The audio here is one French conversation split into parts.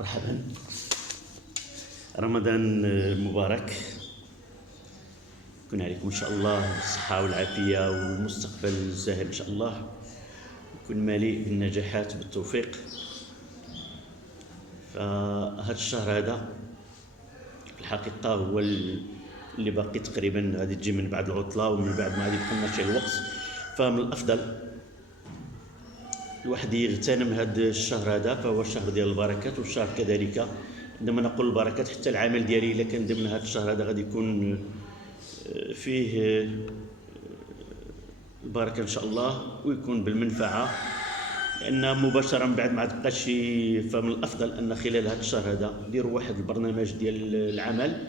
مرحبا. رمضان مبارك، يكون عليكم ان شاء الله الصحه والعافيه والمستقبل الزاهر ان شاء الله، يكون مليء بالنجاحات بالتوفيق. فهذا الشهر هذا في الحقيقه هو اللي باقي تقريبا غادي تجي من بعد العطله ومن بعد ما غادي يبقى شي الوقت، فمن الافضل الواحد يغتنم هذا الشهر هذا، فهو الشهر ديال البركات. والشهر كذلك عندما نقول البركات حتى العمل ديالي الا كان ضمن هذا الشهر هذا غادي يكون فيه البركه ان شاء الله ويكون بالمنفعه، لان مباشره من بعد ما تبقاش. فمن الافضل ان خلال هذا الشهر هذا ديروا واحد البرنامج ديال العمل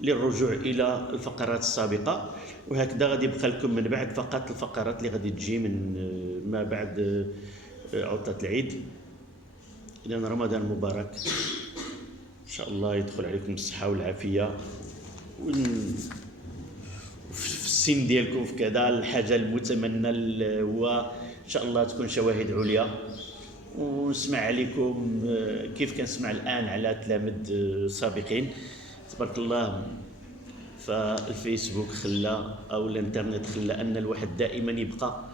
للرجوع الى الفقرات السابقه، وهكذا غادي يبقى لكم من بعد فقط الفقرات اللي غادي تجي من ما بعد عطله العيد. اذا رمضان مبارك ان شاء الله يدخل عليكم الصحه والعافيه، في السن ديالكم في كذا الحاجه المتمنى هو ان شاء الله تكون شواهد عليا، ونسمع عليكم كيف كنسمع الان على تلاميذ سابقين تبارك الله. فالفيسبوك خلى او الانترنت خلى ان الواحد دائما يبقى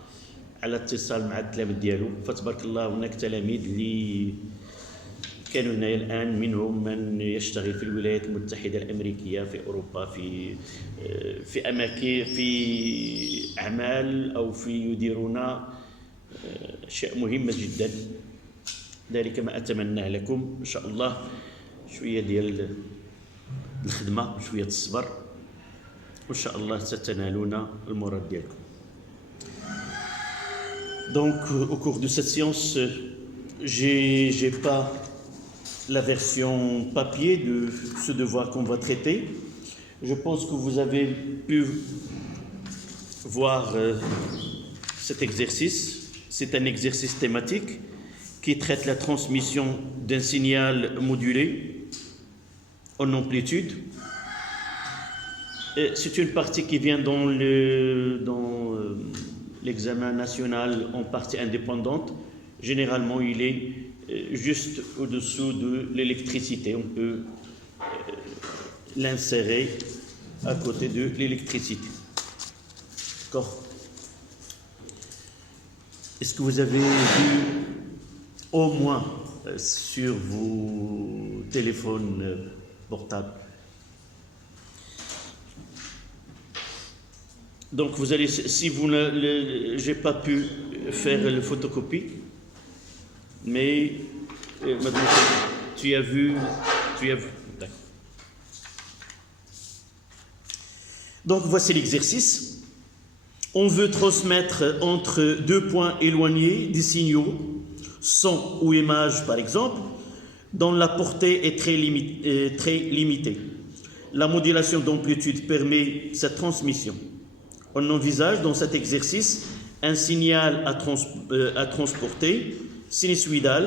على اتصال مع التلاميذ ديالو، فتبارك الله هناك تلاميذ اللي كانوا هنايا الان، منهم من يشتغل في الولايات المتحده الامريكيه، في اوروبا، في اماكن، في اعمال او في يديرون اشياء مهمه جدا. ذلك ما اتمناه لكم ان شاء الله، شويه ديال الخدمه وشويه الصبر وان شاء الله ستنالون المراد ديالكم. Donc au cours de cette séance, j'ai pas la version papier de ce devoir qu'on va traiter. Je pense que vous avez pu voir cet exercice. C'est un exercice thématique qui traite la transmission d'un signal modulé en amplitude. Et c'est une partie qui vient dans l'examen national en partie indépendante. Généralement, il est juste au-dessous de l'électricité. On peut l'insérer à côté de l'électricité. D'accord ? Est-ce que vous avez vu au moins sur vos téléphones portables? Donc vous allez, si vous ne, j'ai pas pu faire le photocopie, mais mademoiselle, tu as vu, d'accord. Donc voici l'exercice. On veut transmettre entre deux points éloignés des signaux, son ou image par exemple, dont la portée est très limitée. La modulation d'amplitude permet cette transmission. On envisage dans cet exercice un signal à transporter sinusoïdal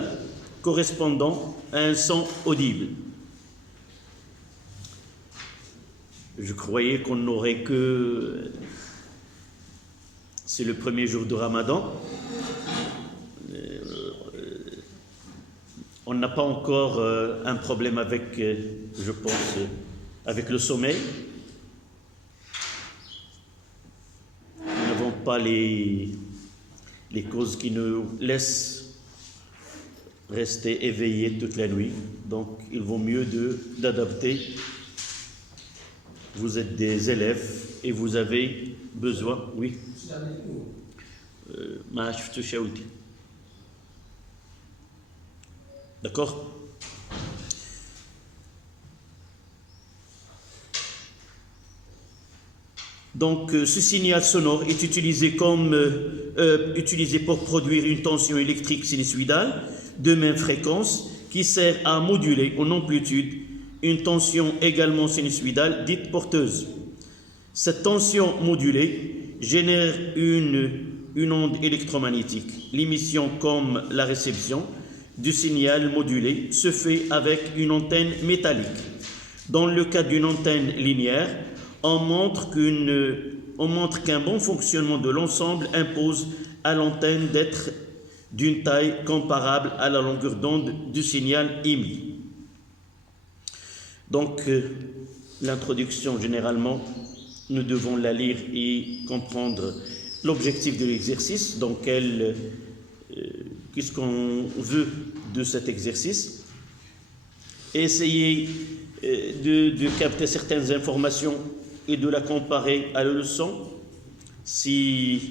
correspondant à un son audible. Je croyais qu'on n'aurait que... C'est le premier jour de Ramadan. On n'a pas encore un problème avec, je pense, avec le sommeil. Pas les causes qui nous laissent rester éveillés toute la nuit. Donc il vaut mieux d'adapter. Vous êtes des élèves et vous avez besoin, oui. D'accord ? Donc, ce signal sonore est utilisé pour produire une tension électrique sinusoïdale de même fréquence qui sert à moduler en amplitude une tension également sinusoïdale dite porteuse. Cette tension modulée génère une onde électromagnétique. L'émission comme la réception du signal modulé se fait avec une antenne métallique. Dans le cas d'une antenne linéaire, on montre qu'un bon fonctionnement de l'ensemble impose à l'antenne d'être d'une taille comparable à la longueur d'onde du signal émis. Donc, l'introduction, généralement, nous devons la lire et comprendre l'objectif de l'exercice, donc qu'est-ce qu'on veut de cet exercice, et essayer de capter certaines informations et de la comparer à la leçon, s'il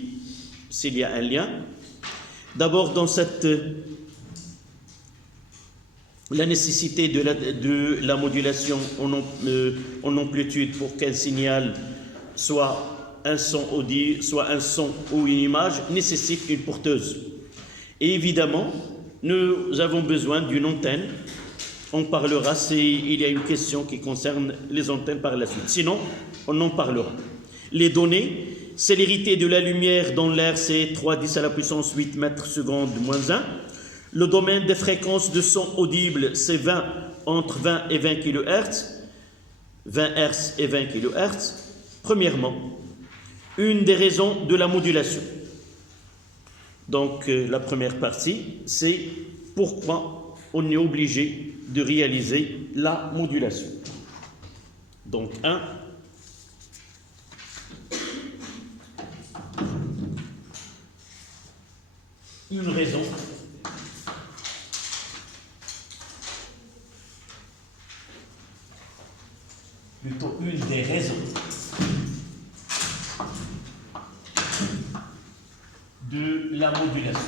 y a un lien. D'abord, dans la nécessité de la modulation en amplitude pour qu'un signal soit un son audio, soit un son ou une image, nécessite une porteuse. Et évidemment, nous avons besoin d'une antenne. On parlera s'il y a une question qui concerne les antennes par la suite. Sinon, on en parlera. Les données, célérité de la lumière dans l'air, c'est 3 × 10⁻8 mètres secondes moins 1. Le domaine des fréquences de son audible, c'est entre 20 et 20 kHz, 20 Hz et 20 kHz. Premièrement, une des raisons de la modulation. Donc, la première partie, c'est pourquoi on est obligé de réaliser la modulation. Donc, une raison plutôt une des raisons de la modulation.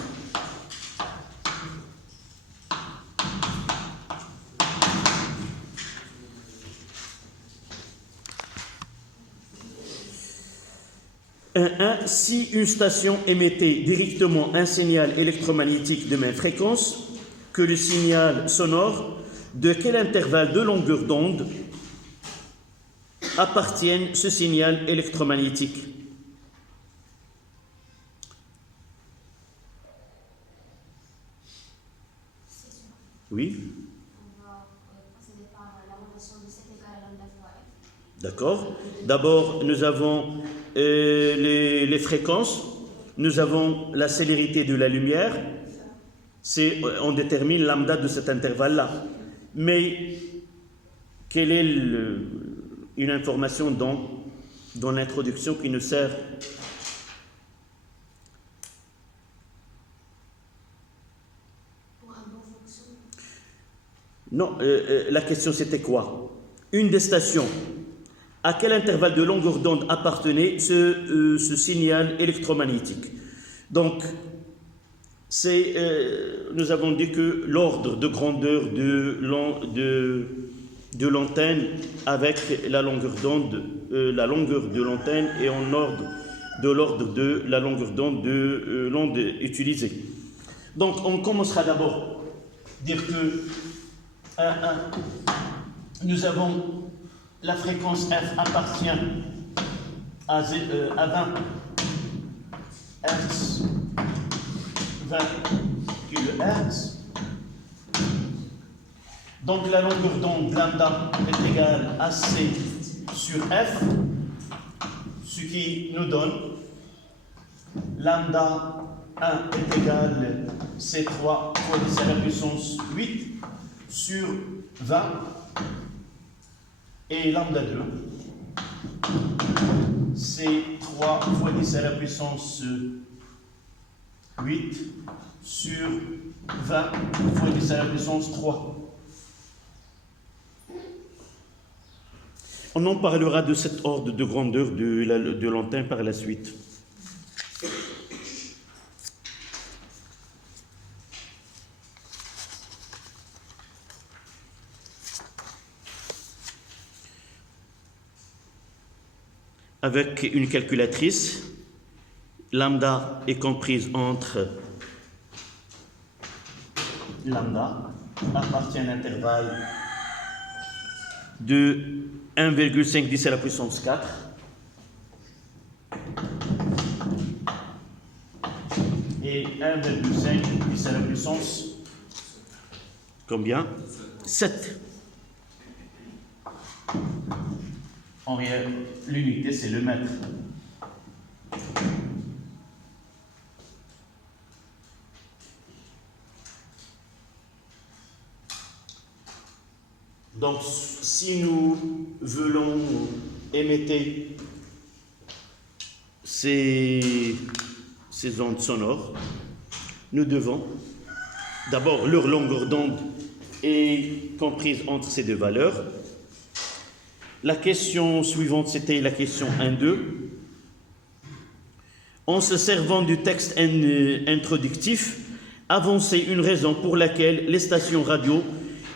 Si une station émettait directement un signal électromagnétique de même fréquence que le signal sonore, de quel intervalle de longueur d'onde appartient ce signal électromagnétique? Oui. D'accord. D'abord, nous avons les fréquences, nous avons la célérité de la lumière, on détermine lambda de cet intervalle-là. Mais quelle est une information dans l'introduction qui nous sert? Non, la question c'était quoi? Une des stations, à quel intervalle de longueur d'onde appartenait ce signal électromagnétique? Donc, nous avons dit que l'ordre de grandeur de l'antenne avec la longueur d'onde, la longueur de l'antenne est en ordre de l'ordre de la longueur d'onde de l'onde utilisée. Donc, on commencera d'abord dire que nous avons la fréquence F appartient à 20 Hz, 20 kHz. Donc la longueur d'onde lambda est égale à C sur F, ce qui nous donne lambda 1 est égal à C3 fois 10 à la puissance 8 sur 20 et lambda 2 c'est 3 fois 10 à la puissance 8 sur 20 fois 10 à la puissance 3. On en parlera de cet ordre de grandeur de l'antenne par la suite. Avec une calculatrice, lambda est comprise entre lambda appartient à un intervalle de 1,5 10 à la puissance 4 et 1,5 10 à la puissance combien? 7. En réalité, l'unité, c'est le mètre. Donc, si nous voulons émettre ces ondes sonores, nous devons d'abord, leur longueur d'onde est comprise entre ces deux valeurs. La question suivante, c'était la question 1-2. En se servant du texte introductif, avancez une raison pour laquelle les stations radio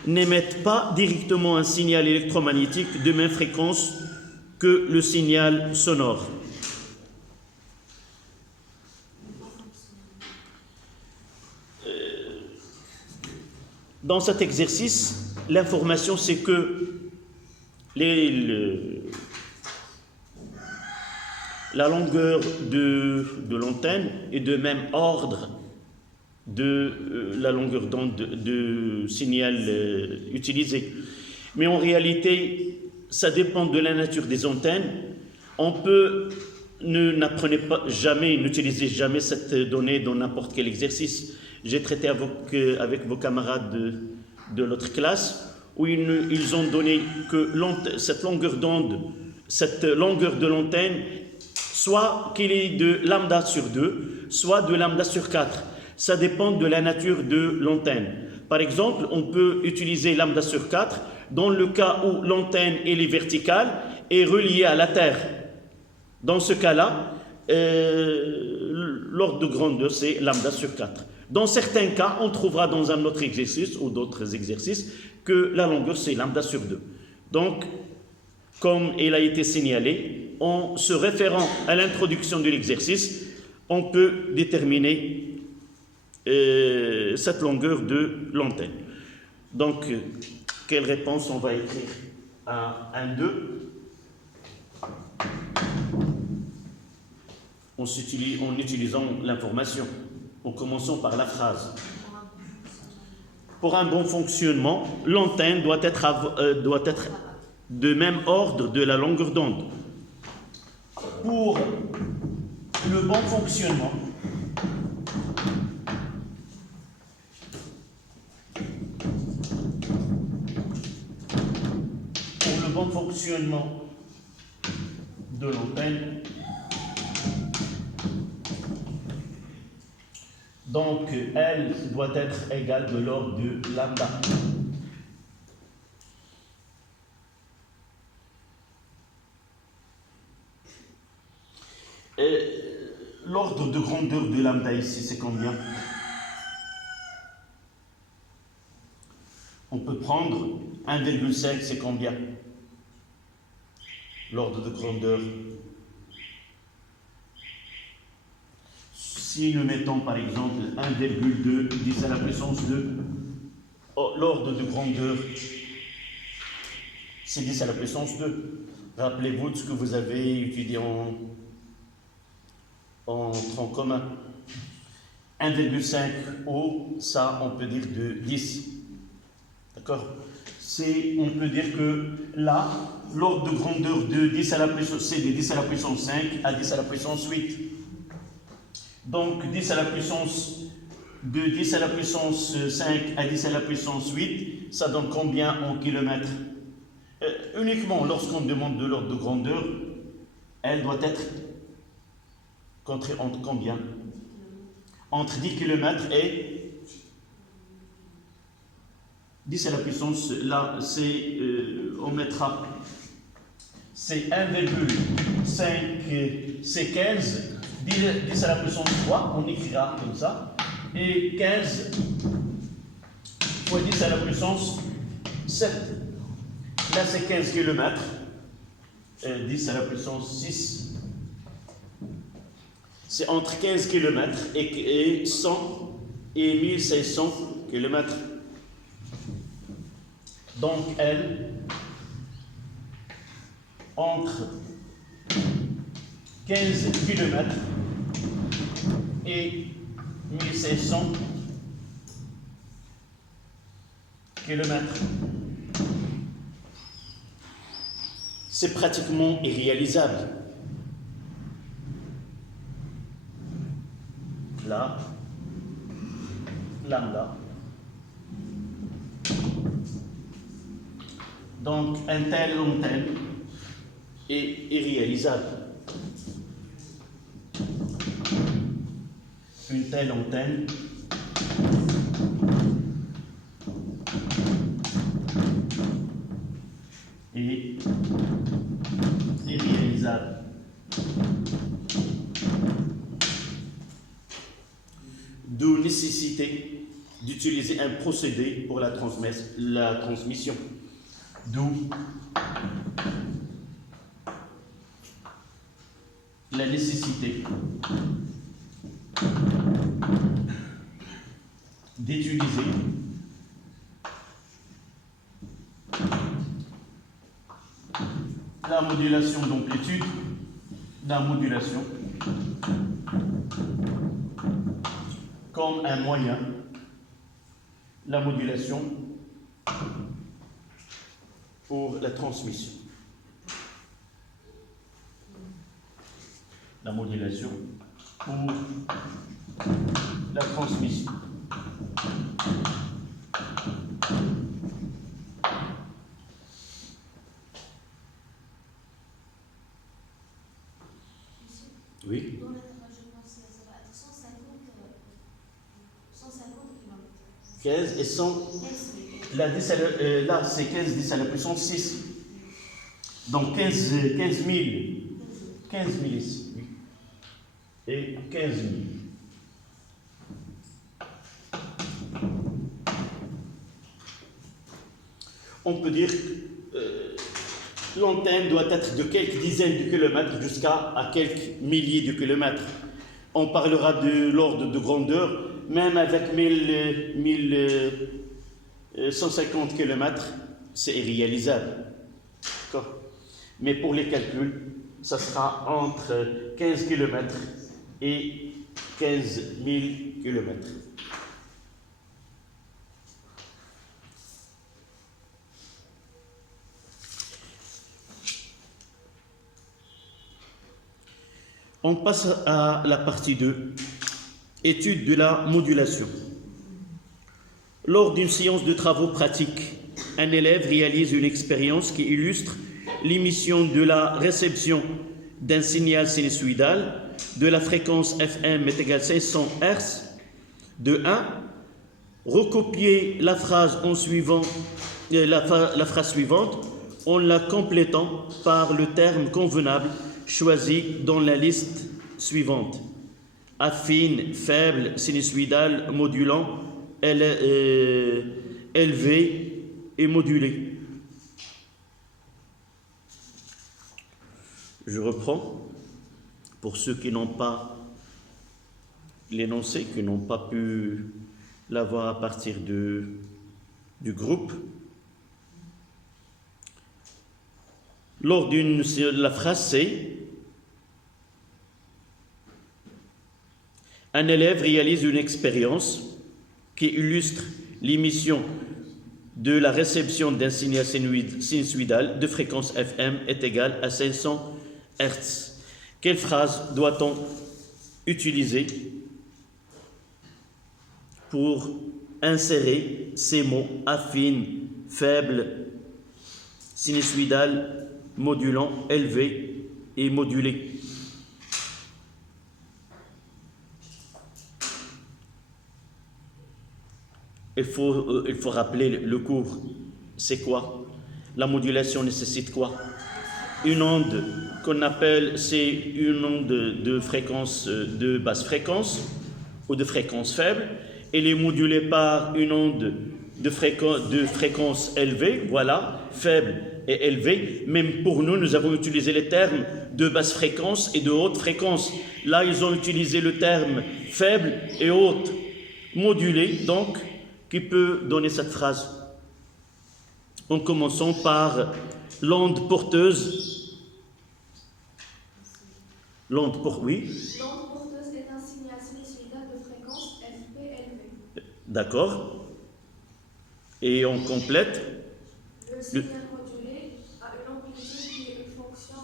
n'émettent pas directement un signal électromagnétique de même fréquence que le signal sonore. Dans cet exercice, l'information, c'est que la longueur de l'antenne est de même ordre de la longueur d'onde de signal utilisé. Mais en réalité, ça dépend de la nature des antennes. On peut, n'utilisez jamais cette donnée dans n'importe quel exercice. J'ai traité avec vos camarades de l'autre classe où ils ont donné que cette longueur d'onde, cette longueur de l'antenne, soit qu'il est de lambda sur 2, soit de lambda sur 4. Ça dépend de la nature de l'antenne. Par exemple, on peut utiliser lambda sur 4 dans le cas où l'antenne elle est verticale et reliée à la Terre. Dans ce cas-là, l'ordre de grandeur, c'est lambda sur 4. Dans certains cas, on trouvera dans un autre exercice ou d'autres exercices que la longueur, c'est lambda sur 2. Donc, comme il a été signalé, en se référant à l'introduction de l'exercice, on peut déterminer cette longueur de l'antenne. Donc, quelle réponse on va écrire à 1-2 en utilisant l'information, en commençant par la phrase. Pour un bon fonctionnement, l'antenne doit être de même ordre de la longueur d'onde. Pour le bon fonctionnement, de l'antenne, donc elle doit être égale de l'ordre de lambda. L'ordre de grandeur de lambda ici, c'est combien? On peut prendre 1,5, c'est combien? L'ordre de grandeur. Si nous mettons par exemple 1,2, 10 à la puissance 2, l'ordre de grandeur, c'est 10 à la puissance 2. Rappelez-vous de ce que vous avez étudié en tronc commun. 1,5 haut, ça on peut dire de 10. D'accord? On peut dire que là, l'ordre de grandeur de 10 à la puissance, c'est de 10 à la puissance 5 à 10 à la puissance 8. Donc 10 à la puissance de 10 à la puissance 5 à 10 à la puissance 8, ça donne combien en kilomètres? Uniquement lorsqu'on demande de l'ordre de grandeur, elle doit être entre combien? Entre 10 km et 10 à la puissance, là, on mettra, c'est 1,5, c'est 15, 10 à la puissance 3, on écrira comme ça, et 15 fois 10 à la puissance 7. Là, c'est 15 km, 10 à la puissance 6. C'est entre 15 km et 100 et 1500 km. Donc, elle, entre 15 km et 1500 km. C'est pratiquement irréalisable. Là, lambda. Donc, un tel antenne est irréalisable. Une telle antenne est irréalisable. D'où nécessité d'utiliser un procédé pour la transmission. D'où la nécessité d'utiliser la modulation d'amplitude, comme un moyen, la modulation pour la transmission. La modulation pour la transmission. Oui. Je pense que ça va être 150 km. 15 et 100. Là, c'est 15 10 à la puissance 6. Donc 15 000 ici. Oui. Et 15 000. On peut dire que l'antenne doit être de quelques dizaines de kilomètres jusqu'à quelques milliers de kilomètres. On parlera de l'ordre de grandeur, même avec 1150 km, c'est irréalisable. D'accord ? Mais pour les calculs, ça sera entre 15 km et 15 000 km. On passe à la partie 2, étude de la modulation. Lors d'une séance de travaux pratiques, un élève réalise une expérience qui illustre l'émission de la réception d'un signal sinusoïdal de la fréquence FM est égale 500 Hz. De 1, recopier la phrase la phrase suivante en la complétant par le terme convenable choisi dans la liste suivante. Affine, faible, sinusoïdal, modulant, élevé et modulé. Je reprends pour ceux qui n'ont pas l'énoncé, qui n'ont pas pu l'avoir à partir du groupe. Lors de la phrase C, un élève réalise une expérience qui illustre l'émission de la réception d'un signal sinusoïdal de fréquence FM est égale à 500 Hz. Quelle phrase doit-on utiliser pour insérer ces mots affine, faible, sinusoïdal, modulant, élevé et modulé? Il faut rappeler le cours. C'est quoi? La modulation nécessite quoi? Une onde qu'on appelle, c'est une onde de fréquence de basse fréquence ou de fréquence faible. Elle est modulée par une onde de fréquence élevée, voilà, faible et élevée. Même pour nous, nous avons utilisé les termes de basse fréquence et de haute fréquence. Là, ils ont utilisé le terme faible et haute, modulé, donc, qui peut donner cette phrase. En commençant par l'onde porteuse. L'onde porteuse est un signal sinusoïdal de fréquence FP élevée. D'accord. Et on complète. Le signal modulé a une amplitude qui est une fonction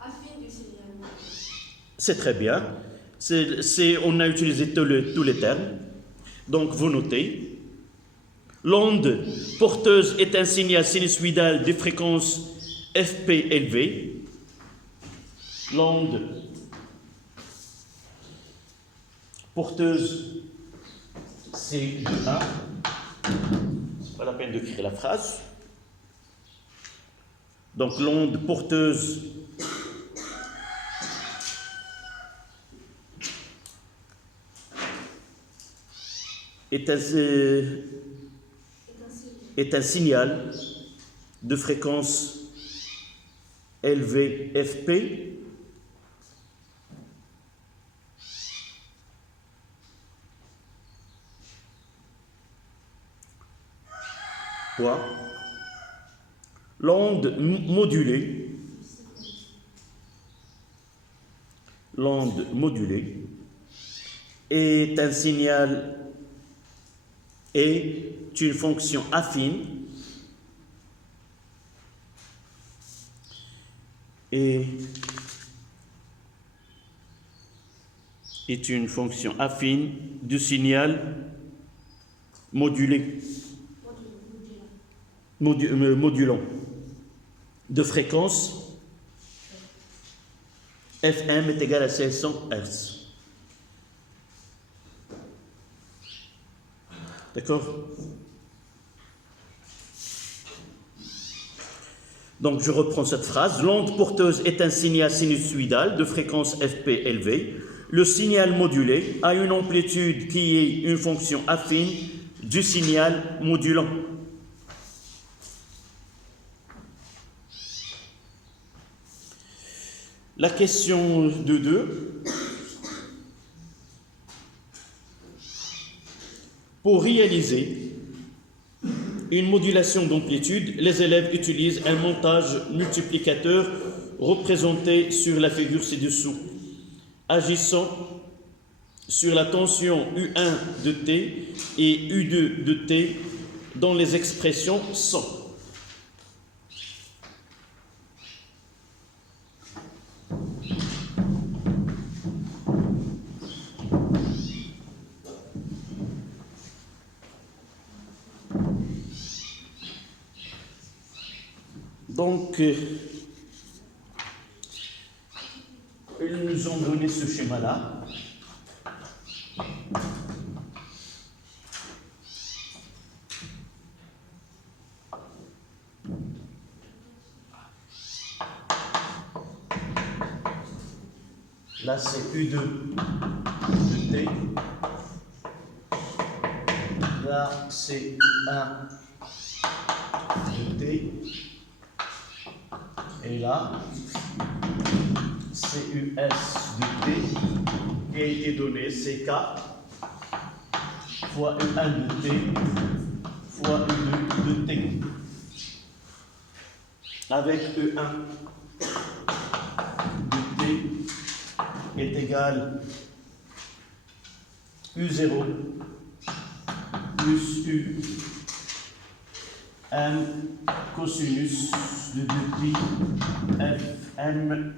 affine du signal. C'est très bien. On a utilisé tous les termes. Donc vous notez. L'onde porteuse est un signal sinusoïdal de fréquence FP élevée. L'onde porteuse, c'est 1. C'est pas la peine d'écrire la phrase. Donc l'onde porteuse est un signal de fréquence élevée FP quoi? L'onde modulée est un signal et une fonction affine et est une fonction affine du signal modulant de fréquence FM est égal à 500 Hz. D'accord? Donc je reprends cette phrase. L'onde porteuse est un signal sinusoïdal de fréquence FP élevée. Le signal modulé a une amplitude qui est une fonction affine du signal modulant. La question de 2. Pour réaliser une modulation d'amplitude, les élèves utilisent un montage multiplicateur représenté sur la figure ci-dessous, agissant sur la tension U1 de T et U2 de T dans les expressions sont. Donc, ils nous ont donné ce schéma-là. Là, c'est U2 de T. Là, c'est U1 de T. Et là, c'est US de T qui a été donné, c'est K fois U1 de T fois U2 de T. Avec E1 de T est égal U0 plus U M cosinus de 2pi Fm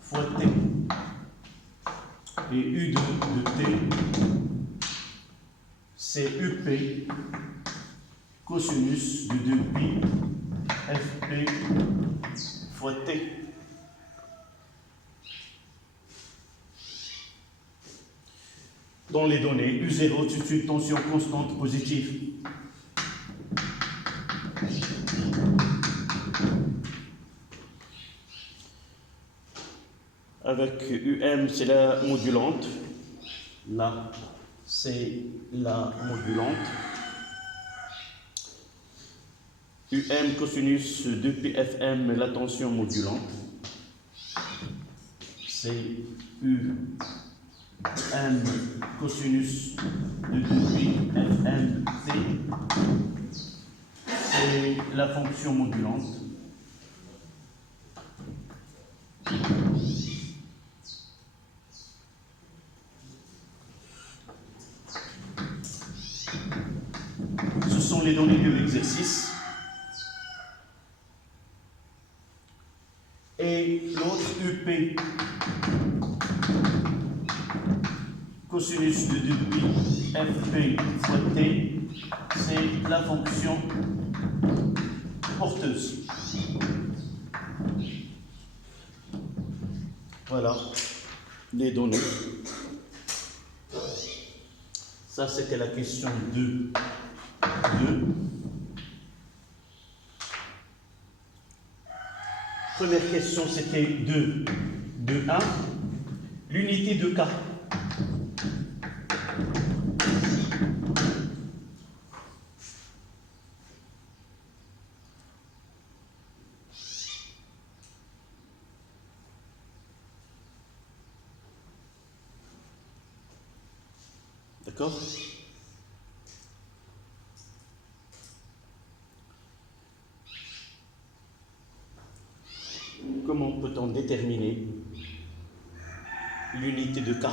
fois T. Et U2 de T, c'est UP cosinus de 2pi Fp fois T. Dans les données, U0 c'est une tension constante positive. Avec UM, c'est la modulante. Là, c'est la modulante. UM cosinus de PFM, la tension modulante. C'est UM cosinus de 2pi FM T. C'est la fonction modulante. Ce sont les données de l'exercice. Et l'autre UP cosinus de 2pi Fp fois T c'est la fonction porteuse. Voilà les données. Ça, c'était la question 2. Première question, c'était 2,1. L'unité de K. D'accord? Comment peut-on déterminer l'unité de K?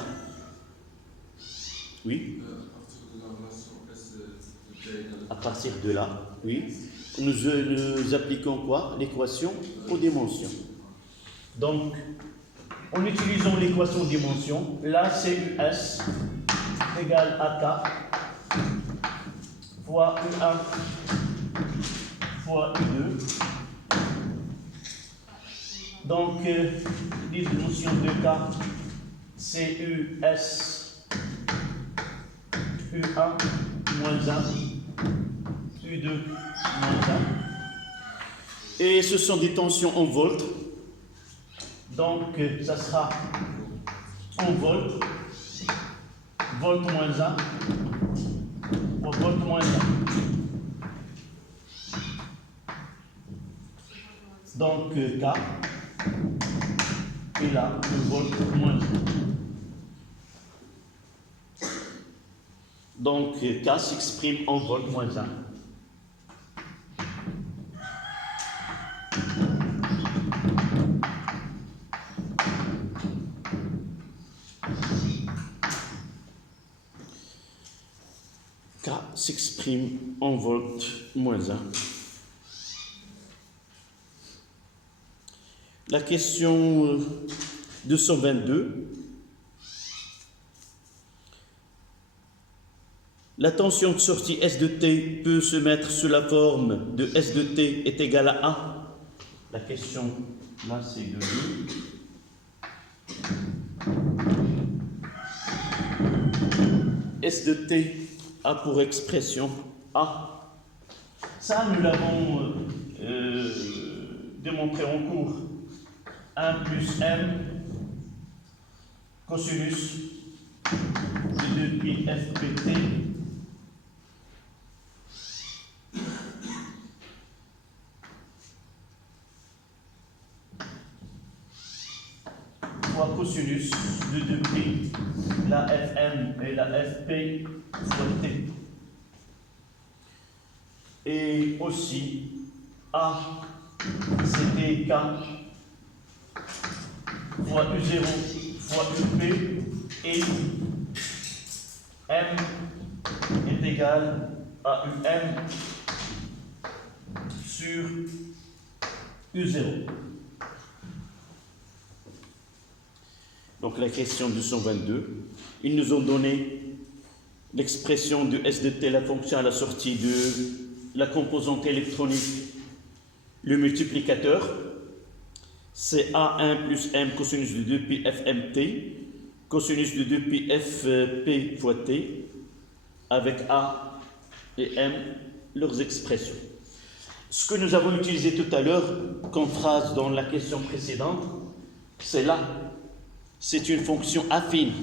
Oui? À partir de là, oui. Nous appliquons quoi? L'équation aux dimensions. Donc, en utilisant l'équation aux dimensions, là, c'est US égale à K fois U1 fois U2. Donc, les dimensions de K, c'est US U1 moins 1, U2 moins 1. Et ce sont des tensions en volts. Donc, ça sera en volts, volt moins 1, ou volt moins 1. Donc, K, et là, le volt moins 1. Donc, K s'exprime en volt moins 1. K s'exprime en volt moins 1. La question 222. La tension de sortie S de T peut se mettre sous la forme de S de T est égal à A. La question, là, c'est de 2. S de T a pour expression A. Ça, nous l'avons démontré en cours. 1 plus M cosinus de 2pi FPT fois cosinus de 2pi la Fm et la Fp fois T. Et aussi A, c'était K fois U0 fois UP et M est égal à UM sur U0. Donc la question 222, ils nous ont donné l'expression de S de T, la fonction à la sortie de la composante électronique, le multiplicateur, c'est A1 plus M cosinus de 2pi FMT, cosinus de 2pi FP fois T, avec A et M, leurs expressions. Ce que nous avons utilisé tout à l'heure comme phrase dans la question précédente, c'est là. C'est une fonction affine.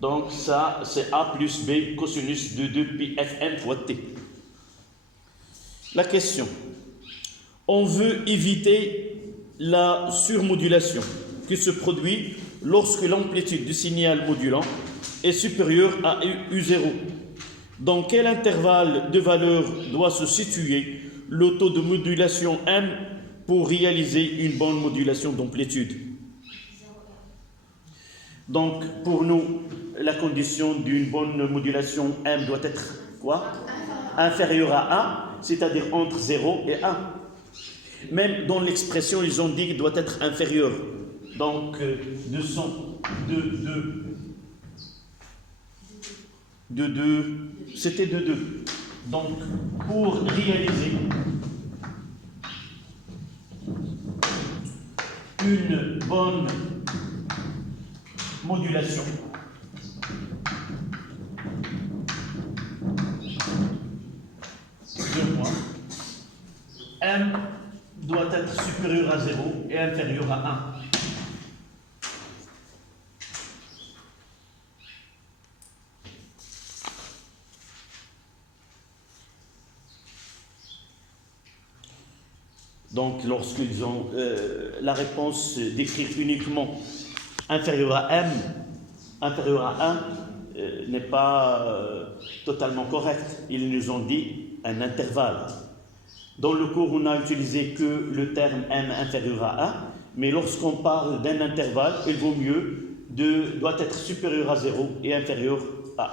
Donc ça, c'est A plus B cosinus de 2pi Fm fois T. La question. On veut éviter la surmodulation qui se produit lorsque l'amplitude du signal modulant est supérieure à U0. Dans quel intervalle de valeur doit se situer le taux de modulation M pour réaliser une bonne modulation d'amplitude? Donc, pour nous, la condition d'une bonne modulation M doit être quoi? Inférieure à 1, c'est-à-dire entre 0 et 1. Même dans l'expression, ils ont dit qu'il doit être inférieur. Donc, c'était de 2. Donc, pour réaliser une bonne modulation, M doit être supérieur à 0 et inférieur à 1. Donc, lorsqu'ils ont la réponse d'écrire uniquement inférieur à M, inférieur à 1, n'est pas totalement correcte. Ils nous ont dit un intervalle. Dans le cours, on n'a utilisé que le terme M inférieur à 1, mais lorsqu'on parle d'un intervalle, il vaut mieux doit être supérieur à 0 et inférieur à 1.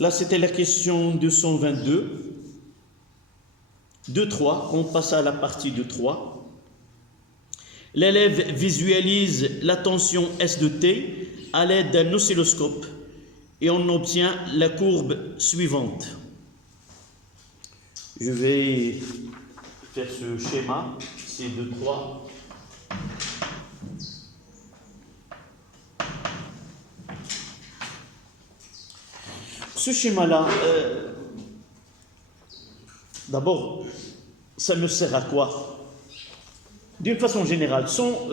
Là, c'était la question 222. 2.3, on passe à la partie 2.3. L'élève visualise la tension S de T à l'aide d'un oscilloscope et on obtient la courbe suivante. Je vais faire ce schéma, c'est 2.3. Ce schéma-là, d'abord, ça me sert à quoi? D'une façon générale, sans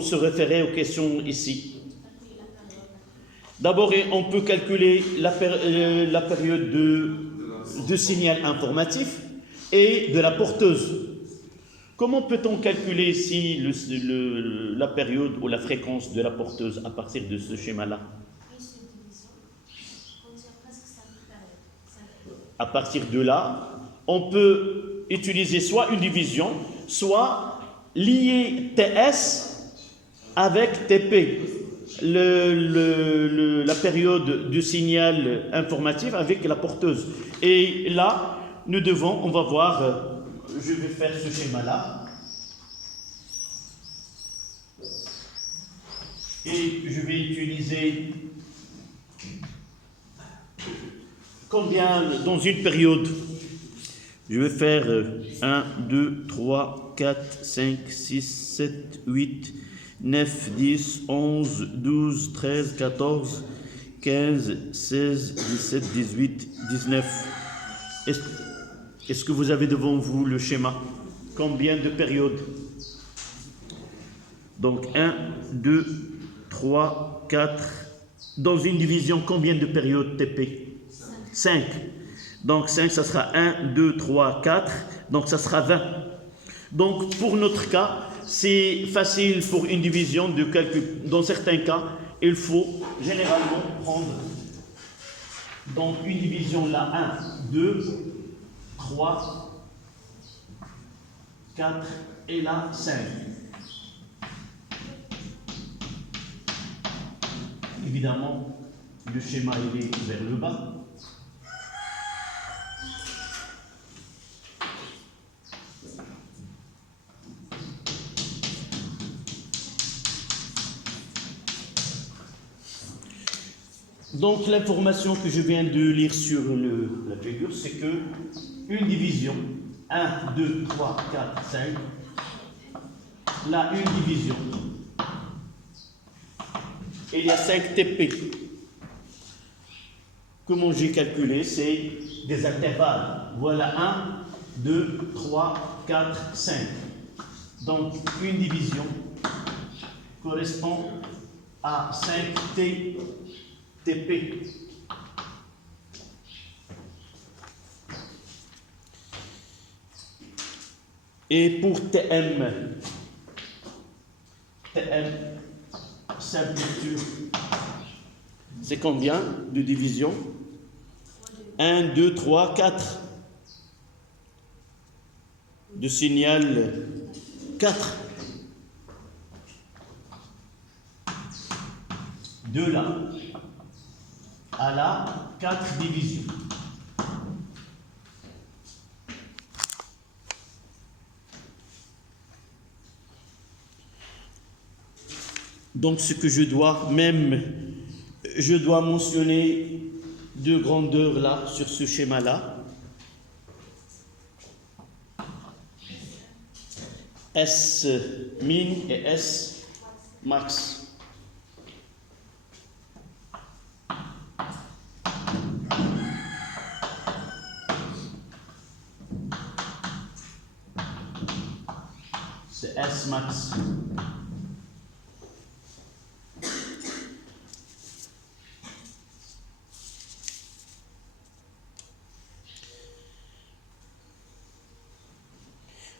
se référer aux questions ici. D'abord, on peut calculer la période de signal informatif et de la porteuse. Comment peut-on calculer ici la période ou la fréquence de la porteuse à partir de ce schéma-là? À partir de là, on peut utiliser soit une division, soit lier TS avec TP, la période du signal informatif avec la porteuse. Et là, on va voir, je vais faire ce schéma-là, et je vais utiliser combien dans une période. Je vais faire 1, 2, 3, 4, 5, 6, 7, 8, 9, 10, 11, 12, 13, 14, 15, 16, 17, 18, 19. Est-ce que vous avez devant vous le schéma? Combien de périodes? Donc 1, 2, 3, 4. Dans une division, combien de périodes TP? 5. Donc 5, ça sera 1, 2, 3, 4. Donc ça sera 20. Donc pour notre cas, c'est facile pour une division de calcul. Dans certains cas, il faut généralement prendre donc une division là 1, 2, 3, 4 et là 5. Évidemment, le schéma il est vers le bas. Donc l'information que je viens de lire sur la figure, c'est que une division, 1, 2, 3, 4, 5, là une division, et il y a 5 TP. Comment j'ai calculé? C'est des intervalles. Voilà 1, 2, 3, 4, 5. Donc une division correspond à 5 TP. Et pour TM, simple lecture, c'est combien de divisions? 1, 2, 3, 4. De signal 4. De là à là, 4 divisions. Donc ce que je dois même je dois mentionner deux grandeurs là, sur ce schéma-là. S min et S max. C'est S max.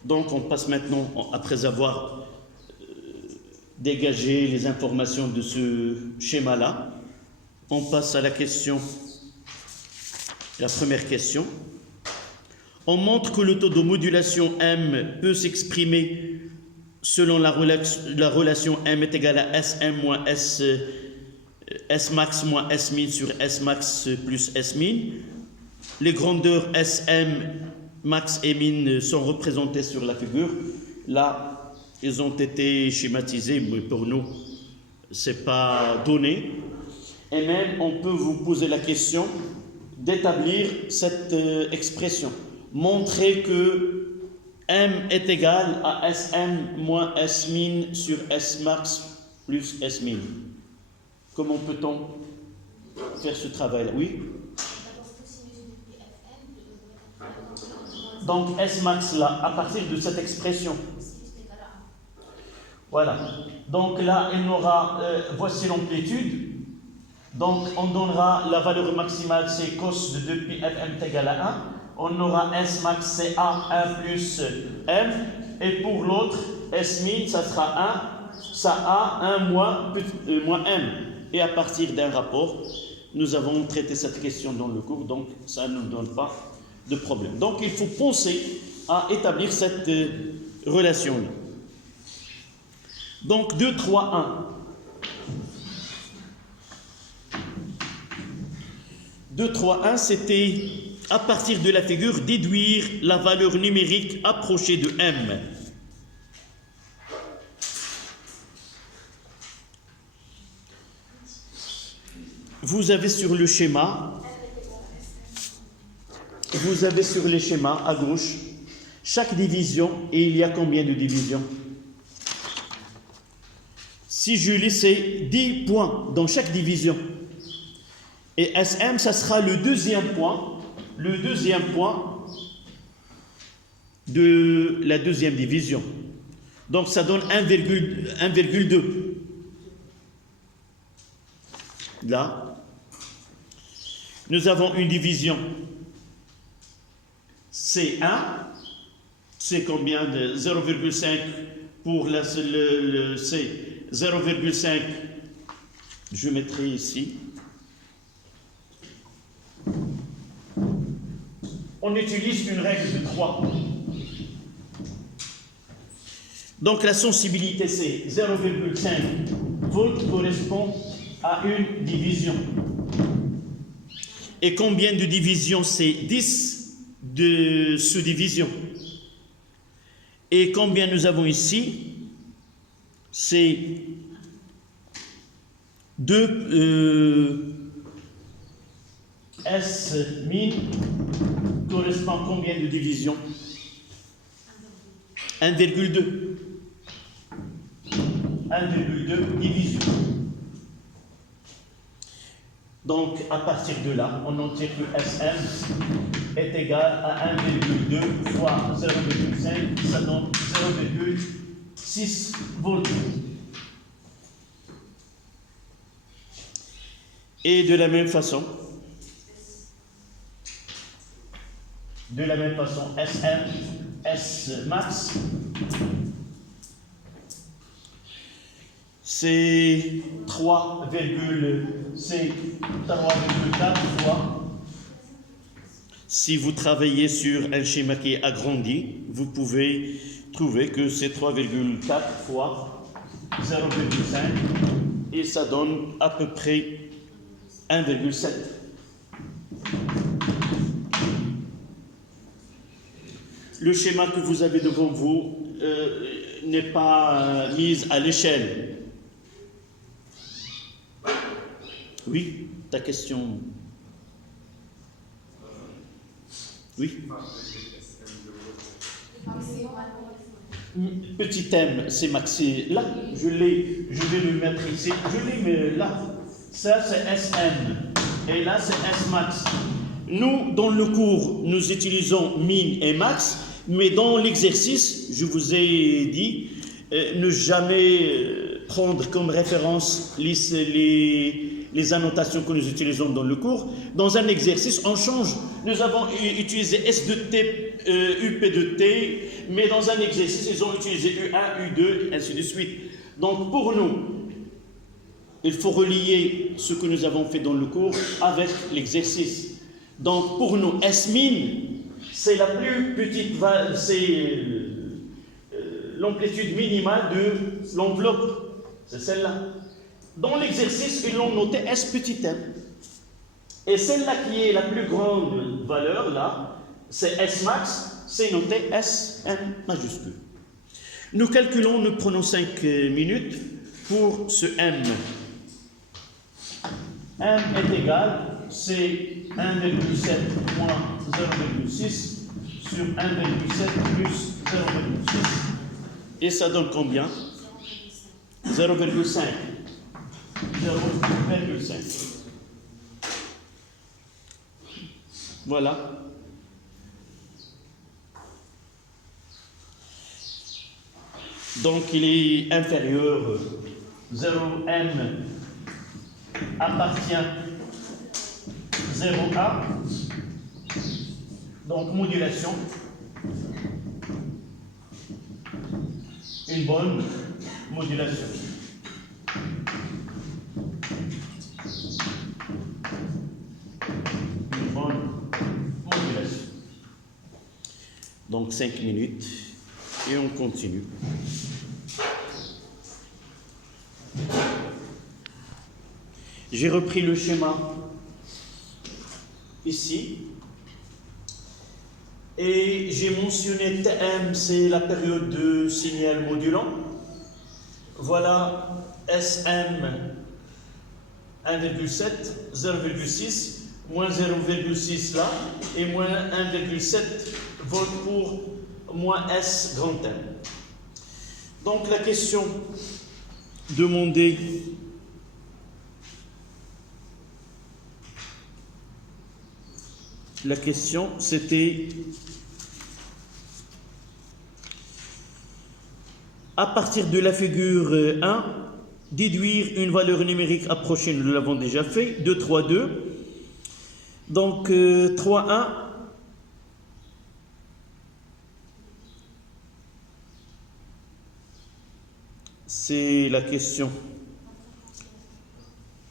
Donc on passe maintenant, après avoir dégagé les informations de ce schéma-là, on passe à la question, la première question. On montre que le taux de modulation M peut s'exprimer selon la relation M est égale à Sm moins S max moins S min sur S max plus S min. Les grandeurs Sm, max et min sont représentées sur la figure. Là, ils ont été schématisés, mais pour nous, ce n'est pas donné. Et même, on peut vous poser la question d'établir cette expression. Montrer que M est égal à Sm moins S min sur S max plus S min. Comment peut-on faire ce travail-là? Oui? Donc S max là, à partir de cette expression. Voilà. Donc là, il aura, voici l'amplitude. Donc on donnera la valeur maximale, c'est cos de 2pi Fm est égal à 1. On aura S max, c'est A, 1 plus M. Et pour l'autre, S min, ça sera 1, ça A, 1 moins M. Et à partir d'un rapport, nous avons traité cette question dans le cours, donc ça ne nous donne pas de problème. Donc il faut penser à établir cette relation-là. Donc 2, 3, 1. 2, 3, 1, c'était à partir de la figure déduire la valeur numérique approchée de M. Vous avez sur le schéma, à gauche, chaque division, et il y a combien de divisions? Si je laissais 10 points dans chaque division, et Sm, ça sera le deuxième point de la deuxième division. Donc ça donne 1,2. Là, nous avons une division C1, c'est combien de 0,5 pour le C, 0,5, je mettrai ici. On utilise une règle de 3. Donc la sensibilité c'est 0,5 volts correspond à une division. Et combien de divisions? C'est 10 de sous-divisions. Et combien nous avons ici? C'est 2 S min correspond à combien de divisions? 1,2. 1,2 divisions. Donc, à partir de là, on en tire que Sm est égal à 1,2 fois 0,5, ça donne 0,6 volts. Et de la même façon, Sm, S max, c'est 3,4 fois. Si vous travaillez sur un schéma qui est agrandi, vous pouvez trouver que c'est 3,4 fois 0,5 et ça donne à peu près 1,7. Le schéma que vous avez devant vous n'est pas mis à l'échelle. Oui, ta question. Oui. Petit m, c'est maxi. Là, je vais le mettre ici. Je l'ai mis là. Ça, c'est Sm. Et là, c'est Smax. Nous, dans le cours, nous utilisons min et max. Mais dans l'exercice, je vous ai dit, ne jamais prendre comme référence les annotations que nous utilisons dans le cours. Dans un exercice, on change. Nous avons utilisé S de T, UP de T, mais dans un exercice, ils ont utilisé U1, U2, et ainsi de suite. Donc pour nous, il faut relier ce que nous avons fait dans le cours avec l'exercice. Donc pour nous, S-min, c'est la plus petite, c'est l'amplitude minimale de l'enveloppe. C'est celle-là. Dans l'exercice, ils l'ont noté S petit m. Et celle-là qui est la plus grande valeur, là, c'est S max, c'est noté SM majuscule. Nous calculons, nous prenons 5 minutes pour ce M. M est égal, c'est 1,7 moins 0,6 sur 1,7 plus 0,6. Et ça donne combien? 0,5. 0,5. Voilà. Donc il est inférieur. 0m appartient 0a. Donc modulation. Une bonne modulation. Une bonne modulation. Donc 5 minutes et on continue. J'ai repris le schéma ici et j'ai mentionné Tm, c'est la période de signal modulant. Voilà Sm 1,7, 0,6, moins 0,6 là, et moins 1,7 volts pour moins S grand M. Donc la question demandée c'était à partir de la figure 1, déduire une valeur numérique approchée, nous l'avons déjà fait, 2, 3, 2. Donc 3, 1. C'est la question.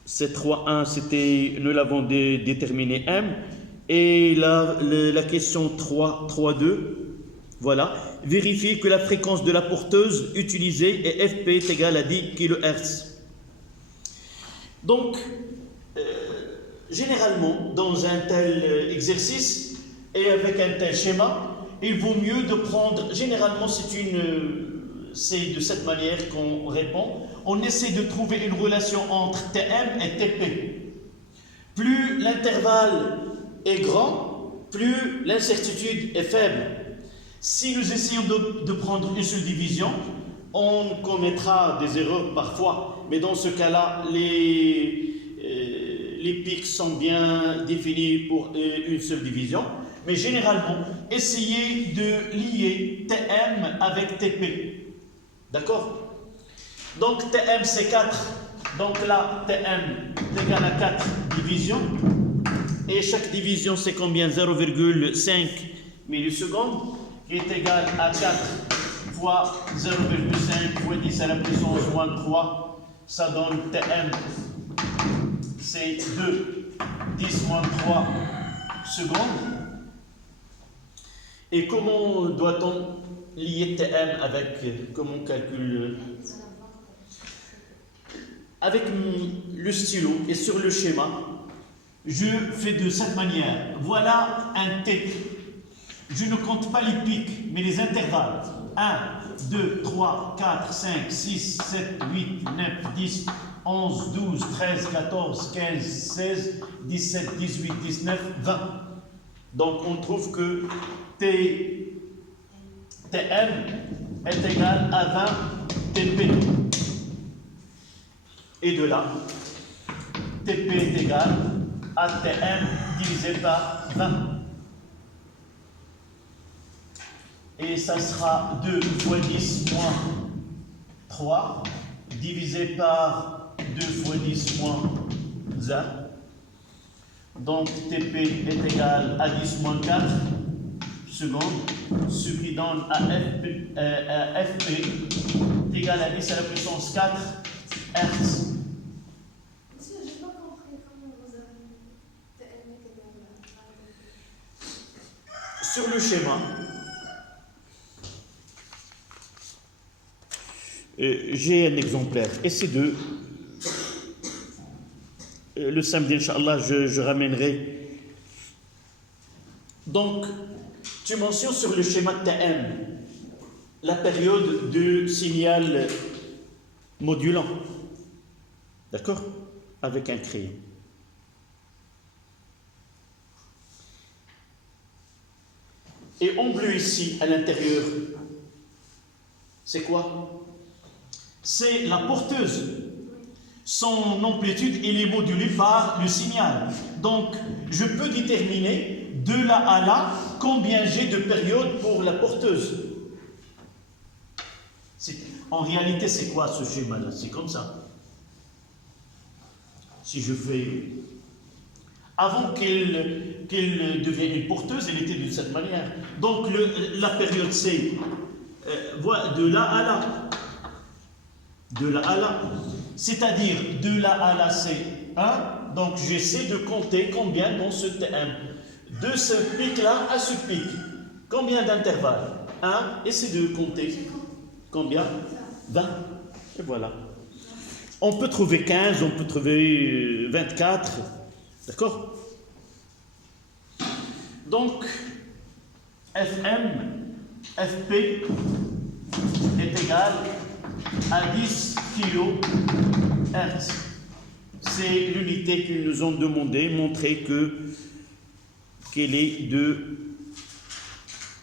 C'est 3, 1, c'était, nous l'avons déterminé M. Et la question 3, 3, 2, voilà. Vérifier que la fréquence de la porteuse utilisée est FP est égale à 10 kHz. Donc, généralement, dans un tel exercice et avec un tel schéma, il vaut mieux de prendre, généralement c'est de cette manière qu'on répond, on essaie de trouver une relation entre Tm et Tp. Plus l'intervalle est grand, plus l'incertitude est faible. Si nous essayons de prendre une seule division, on commettra des erreurs parfois, mais dans ce cas-là, les pics sont bien définis pour une seule division. Mais généralement, essayez de lier Tm avec Tp. D'accord? Donc Tm c'est 4. Donc là, Tm est égal à 4 divisions. Et chaque division c'est combien? 0,5 millisecondes, qui est égal à 4 fois 0,5 fois 10 à la puissance moins 3. Ça donne Tm, c'est 2, 10 moins 3 secondes. Et comment doit-on lier Tm avec, comment on calcule? Avec le stylo et sur le schéma, je fais de cette manière. Voilà un T. Je ne compte pas les pics, mais les intervalles. 1, 2, 3, 4, 5, 6, 7, 8, 9, 10, 11, 12, 13, 14, 15, 16, 17, 18, 19, 20. Donc on trouve que Tm est égal à 20 Tp. Et de là, Tp est égal à Tm divisé par 20. Et ça sera 2 fois 10 moins 3 divisé par 2 fois 10 moins 1. Donc Tp est égal à 10 moins 4 secondes, ce qui donne à Fp est égal à 10 à la puissance 4 Hertz. Monsieur, je n'ai pas compris comment vous avez TN est égal à Sur le schéma, j'ai un exemplaire. Essayez de. Le samedi, Inch'Allah, je ramènerai. Donc, tu mentionnes sur le schéma TM la période de signal modulant. D'accord? Avec un crayon. Et en bleu ici, à l'intérieur, c'est quoi? C'est la porteuse. Son amplitude, il est modulé par le signal. Donc, je peux déterminer de là à là combien j'ai de périodes pour la porteuse. En réalité, c'est quoi ce schéma-là? C'est comme ça. Si je fais... Avant qu'elle devienne une porteuse, elle était de cette manière. Donc, la période, c'est de là à là. De là à là. C'est-à-dire, de là à là, c'est 1. Donc, j'essaie de compter combien dans ce TM. De ce pic-là à ce pic. Combien d'intervalles? 1. Essaie de compter. Combien? 20. Et voilà. On peut trouver 15, on peut trouver 24. D'accord? Donc, Fm, Fp est égal à 10 kHz. C'est l'unité qu'ils nous ont demandé, montrer qu'elle est de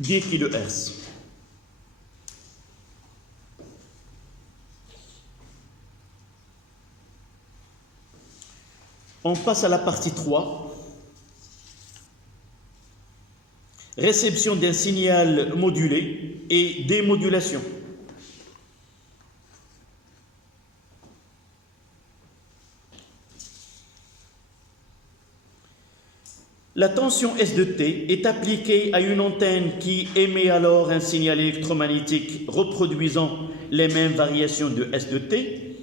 10 kHz. On passe à la partie 3. Réception d'un signal modulé et démodulation. La tension S de T est appliquée à une antenne qui émet alors un signal électromagnétique reproduisant les mêmes variations de S de T.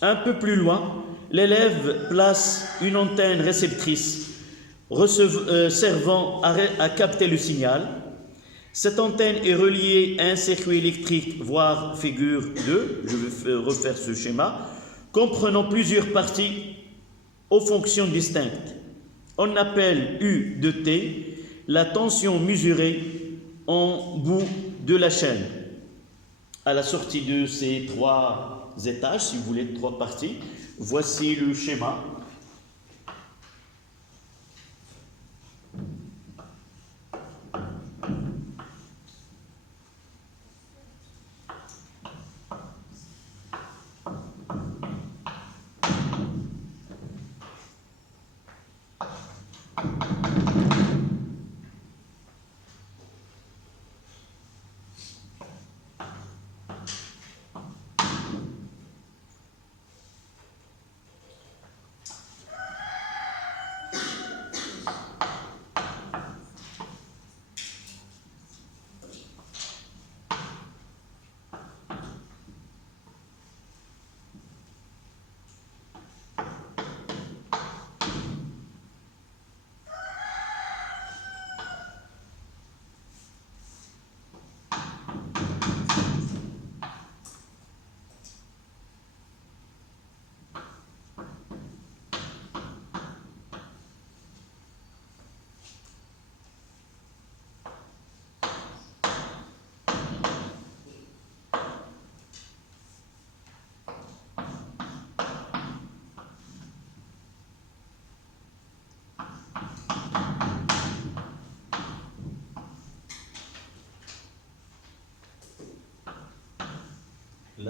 Un peu plus loin, l'élève place une antenne réceptrice servant à capter le signal. Cette antenne est reliée à un circuit électrique, voire figure 2, je vais refaire ce schéma, comprenant plusieurs parties aux fonctions distinctes. On appelle U de T la tension mesurée en bout de la chaîne. À la sortie de ces 3 étages, si vous voulez, 3 parties, voici le schéma.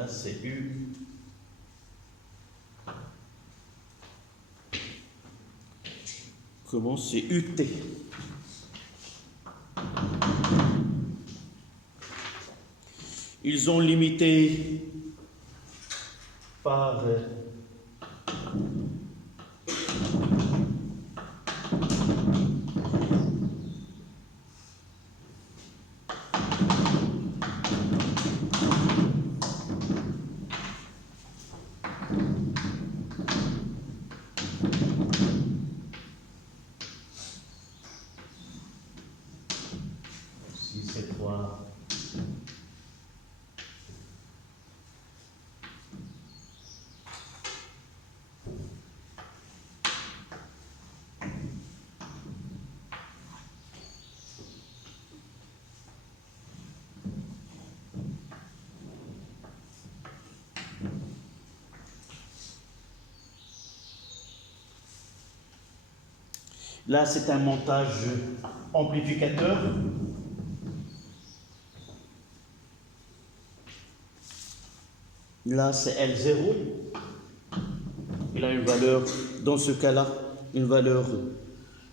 Là, c'est U. Comment c'est UT? Ils ont limité par si c'est 3. Là, c'est un montage amplificateur. Là, c'est L0. Il a une valeur, dans ce cas-là, une valeur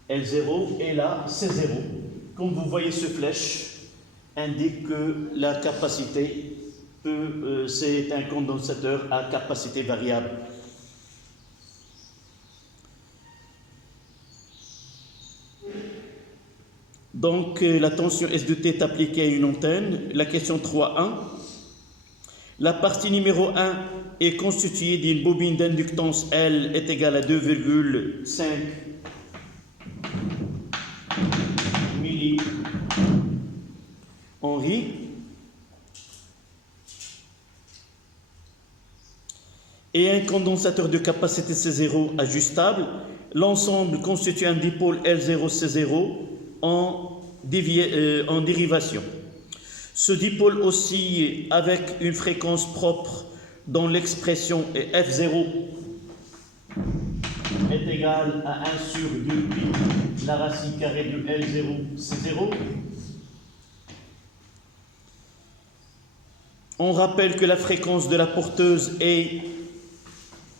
L0. Et là, C0. Comme vous voyez, ce flèche indique que la capacité c'est un condensateur à capacité variable. Donc, la tension S de T est appliquée à une antenne. La question 3.1. La partie numéro 1 est constituée d'une bobine d'inductance L est égale à 2,5 millihenry. Et un condensateur de capacité C0 ajustable. L'ensemble constitue un dipôle L0C0 en dérivation. Ce dipôle oscille avec une fréquence propre dont l'expression est F0 est égale à 1 sur 2 pi la racine carrée de L0C0. On rappelle que la fréquence de la porteuse est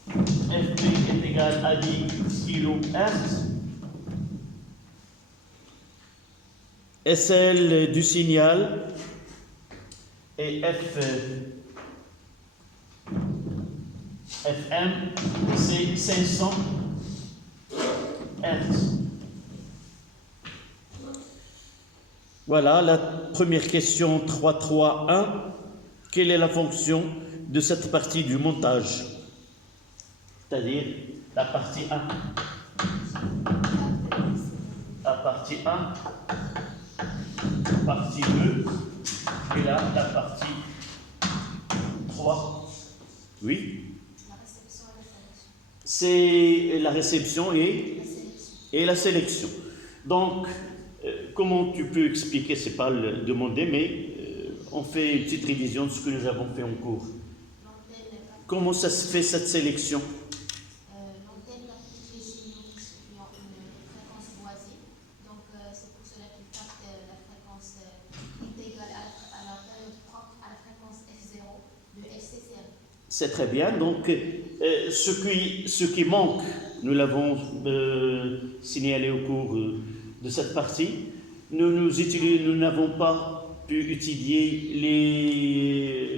Fp est égale à 10 kHz. Et celle du signal est FM, c'est 500 Hz. Voilà la première question 3.3.1. Quelle est la fonction de cette partie du montage? C'est-à-dire la partie 1. La partie 1. Partie 2, et là, la partie 3. Oui. La réception et la sélection. C'est la réception et la sélection. Donc, comment tu peux expliquer, c'est pas le demander, mais on fait une petite révision de ce que nous avons fait en cours. Comment ça se fait cette sélection? L'antenne capte les signaux qui ont une fréquence voisine, donc c'est pour cela qu'il capte la fréquence qui est égale à la période propre à la fréquence F0 de FCCM. C'est très bien. Donc, ce qui manque, nous l'avons signalé au cours de cette partie. Nous n'avons pas pu étudier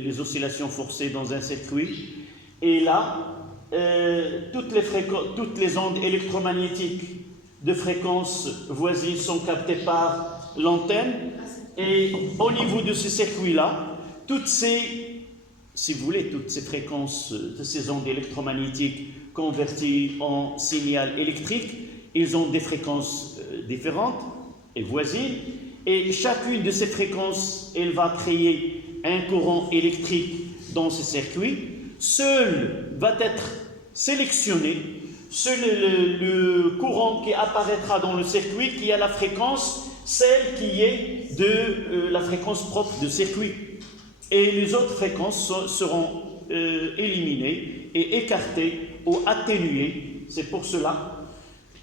les oscillations forcées dans un circuit. Et là, toutes les ondes électromagnétiques de fréquence voisine sont captées par l'antenne. Et au niveau de ce circuit-là, toutes ces fréquences de ces ondes électromagnétiques converties en signal électrique, ils ont des fréquences différentes et voisines. Et chacune de ces fréquences, elle va créer un courant électrique dans ce circuit. Seul va être sélectionné le courant qui apparaîtra dans le circuit qui a la fréquence, celle qui est de la fréquence propre du circuit. Et les autres fréquences seront éliminées et écartées ou atténuées. C'est pour cela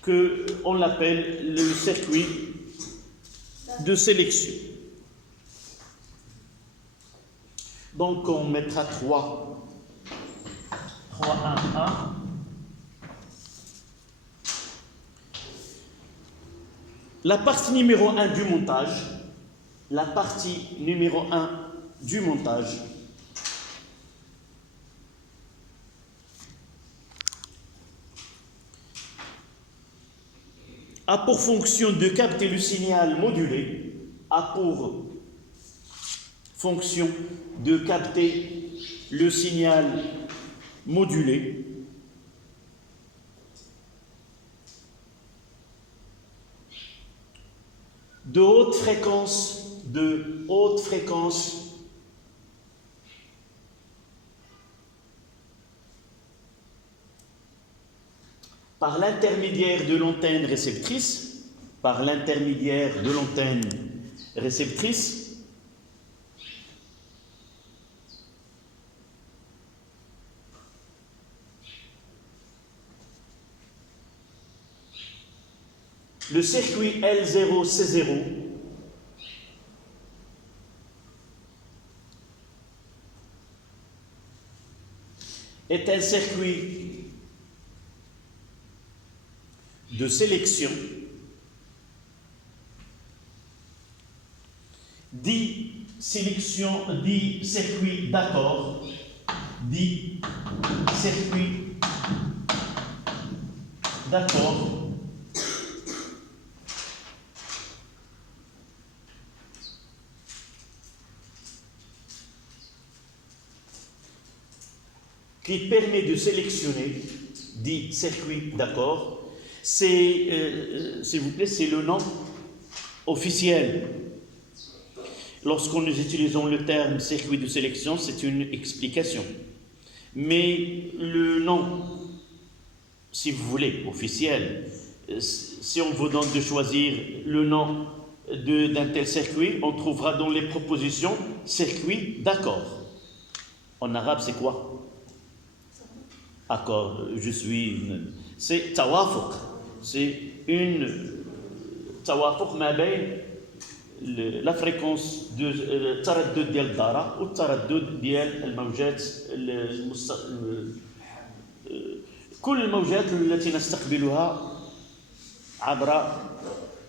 qu'on l'appelle le circuit de sélection. Donc on mettra 3, 1, 1. La partie numéro 1 du montage, la partie numéro 1 du montage a pour fonction de capter le signal modulé, a pour fonction de capter le signal modulé de haute fréquence par l'intermédiaire de l'antenne réceptrice, le circuit L0C0 est un circuit de sélection dit circuit d'accord, qui permet de sélectionner, dit circuit d'accord. C'est, s'il vous plaît, c'est le nom officiel. Lorsqu'on nous utilisons le terme circuit de sélection, c'est une explication. Mais le nom, si vous voulez, officiel, si on vous donne de choisir le nom d'un tel circuit, on trouvera dans les propositions circuit d'accord. En arabe, c'est quoi? Accord, c'est tawafuq. C'est une tawafuq ma bain la fréquence de التردد ديال الذرة والتردد ديال الموجات كل الموجات التي نستقبلها عبر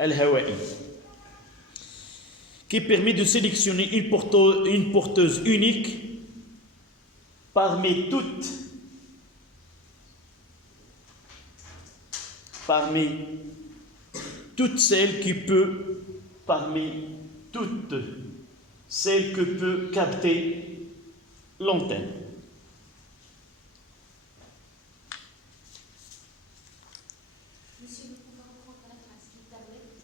الهواء, qui permet de sélectionner une porteuse unique parmi toutes celles que peut capter l'antenne.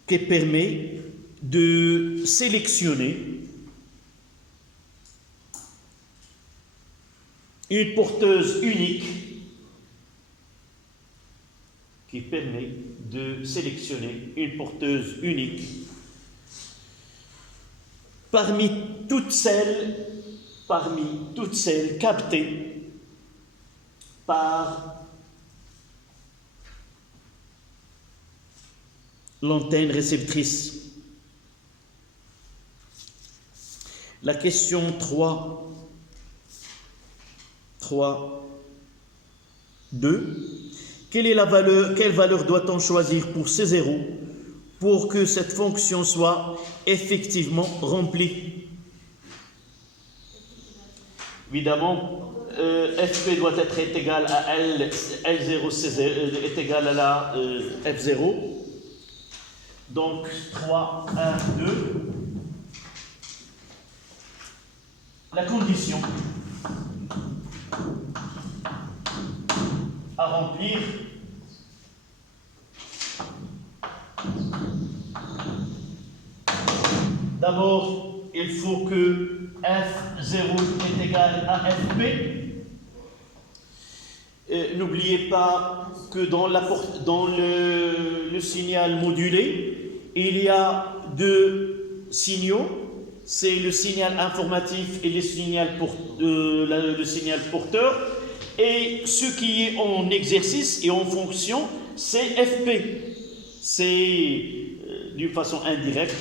Qui permet de sélectionner une porteuse unique parmi toutes celles captées par l'antenne réceptrice. La question 3.2. Quelle valeur doit-on choisir pour C0 pour que cette fonction soit effectivement remplie? Évidemment, FP doit être égal à L0 C0 est égal à la F0. Donc 3, 1, 2. La condition à remplir d'abord, il faut que F0 est égal à FP. N'oubliez pas que dans le signal modulé, il y a deux signaux, c'est le signal informatif et le signal porteur. Et ce qui est en exercice et en fonction, c'est FP. C'est d'une façon indirecte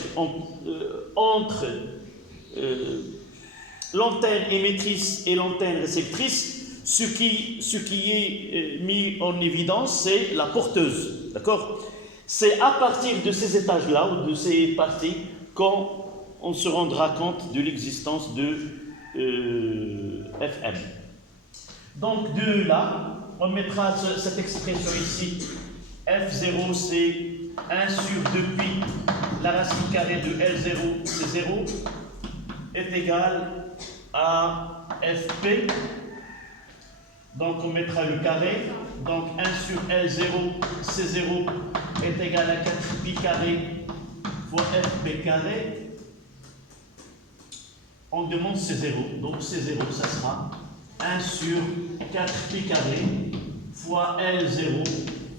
entre l'antenne émettrice et l'antenne réceptrice, ce qui est mis en évidence, c'est la porteuse. D'accord? C'est à partir de ces étages-là, ou de ces parties, qu'on se rendra compte de l'existence de FM. Donc de là, on mettra cette expression ici. F0 c'est 1 sur 2pi, la racine carrée de L0 c'est 0, est égal à Fp. Donc on mettra le carré. Donc 1 sur L0 c'est 0 est égal à 4pi carré fois Fp carré. On demande C0. Donc C0 ça sera 1 sur 4pi carré fois L0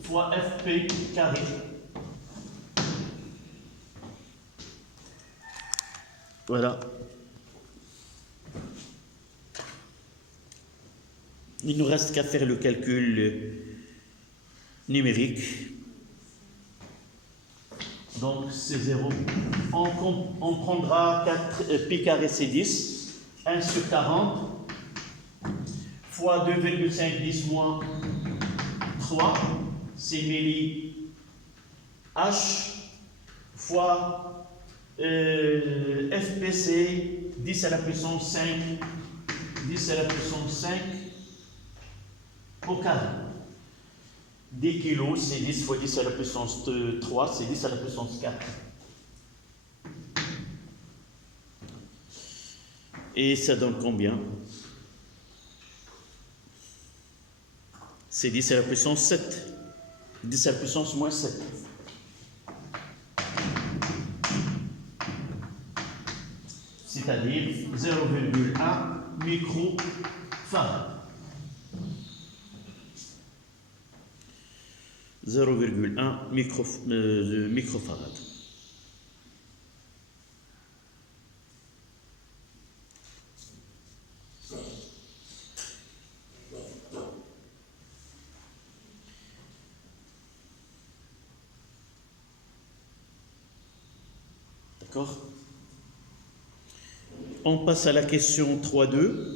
fois Fp carré. Voilà. Il ne nous reste qu'à faire le calcul numérique. Donc c'est 0. On prendra 4 pi carré c'est 10. 1 sur 40 fois 2,5 10 moins 3. C'est milli H fois FPC 10 à la puissance 5 10 à la puissance 5 au carré. 10 kilos, c'est 10 fois 10 à la puissance 3, c'est 10 à la puissance 4. Et ça donne combien? C'est 10 à la puissance 7. 10 à la puissance moins 7. C'est-à-dire 0,1 microfarad. 0,1 microfarad. D'accord? On passe à la question 3.2.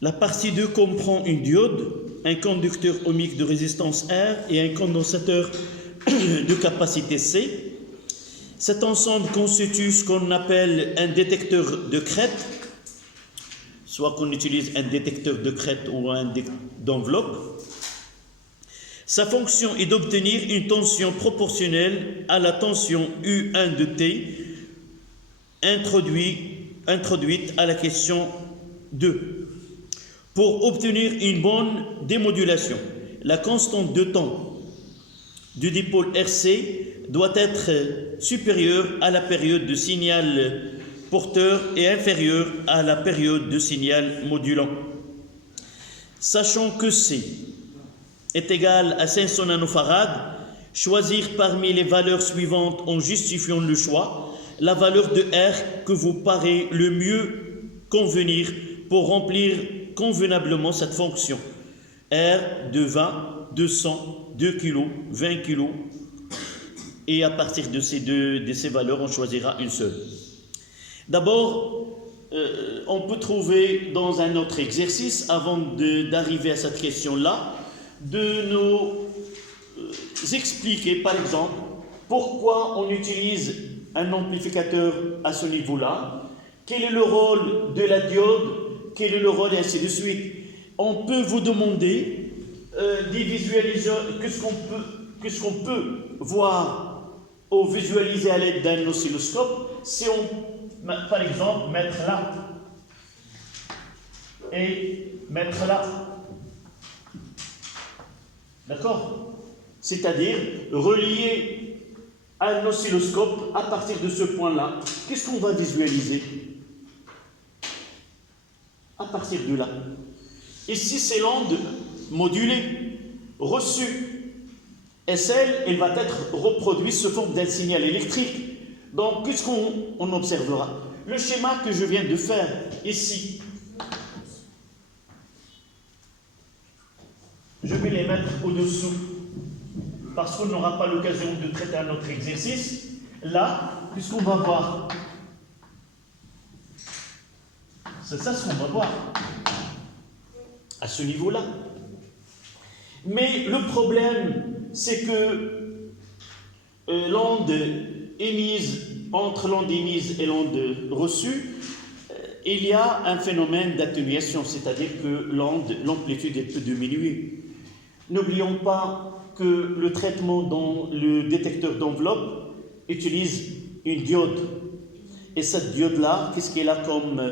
La partie 2 comprend une diode, un conducteur ohmique de résistance R et un condensateur de capacité C. Cet ensemble constitue ce qu'on appelle un détecteur de crête, soit qu'on utilise un détecteur de crête ou un d'enveloppe. Sa fonction est d'obtenir une tension proportionnelle à la tension U1 de T introduite à la question 2. Pour obtenir une bonne démodulation, la constante de temps du dipôle RC doit être supérieure à la période de signal porteur et inférieure à la période de signal modulant. Sachant que C est égal à 500 nanofarad, choisir parmi les valeurs suivantes en justifiant le choix la valeur de R que vous paraît le mieux convenir pour remplir convenablement cette fonction. R de 20, 200, 2 kg, 20 kg. Et à partir de ces valeurs, on choisira une seule. D'abord, on peut trouver dans un autre exercice, avant d'arriver à cette question-là, de nous expliquer, par exemple, pourquoi on utilise un amplificateur à ce niveau-là, quel est le rôle de la diode, quel est le rôle, et ainsi de suite. On peut vous demander d'y visualiser qu'est-ce qu'on peut voir ou visualiser à l'aide d'un oscilloscope si on, par exemple, mettre là et mettre là. D'accord? C'est-à-dire relier un oscilloscope, à partir de ce point-là, qu'est-ce qu'on va visualiser? À partir de là. Ici, c'est l'onde modulée, reçue. Et celle, elle va être reproduite sous forme d'un signal électrique. Donc, qu'est-ce qu'on observera? Le schéma que je viens de faire ici, je vais les mettre au-dessous, parce qu'on n'aura pas l'occasion de traiter un autre exercice. Là, qu'est-ce qu'on va voir? C'est ça ce qu'on va voir, à ce niveau-là. Mais le problème, c'est que l'onde émise, entre l'onde émise et l'onde reçue, il y a un phénomène d'atténuation, c'est-à-dire que l'amplitude peut diminuer. N'oublions pas que le traitement dans le détecteur d'enveloppe utilise une diode. Et cette diode-là, qu'est-ce qu'elle a comme...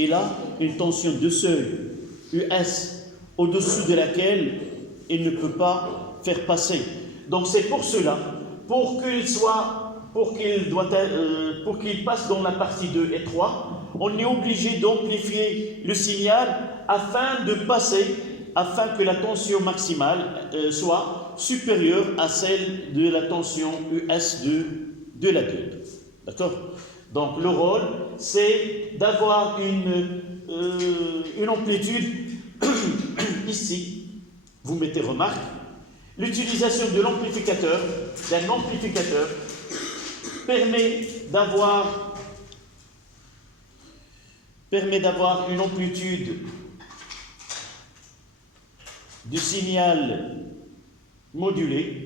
Elle a une tension de seuil, US, au-dessous de laquelle il ne peut pas faire passer. Donc c'est pour cela, pour qu'il passe dans la partie 2 et 3, on est obligé d'amplifier le signal afin que la tension maximale soit supérieure à celle de la tension US de la diode. D'accord? Donc le rôle, c'est d'avoir une amplitude ici. Vous mettez remarque, l'utilisation de l'amplificateur, d'un amplificateur, permet d'avoir une amplitude du signal modulé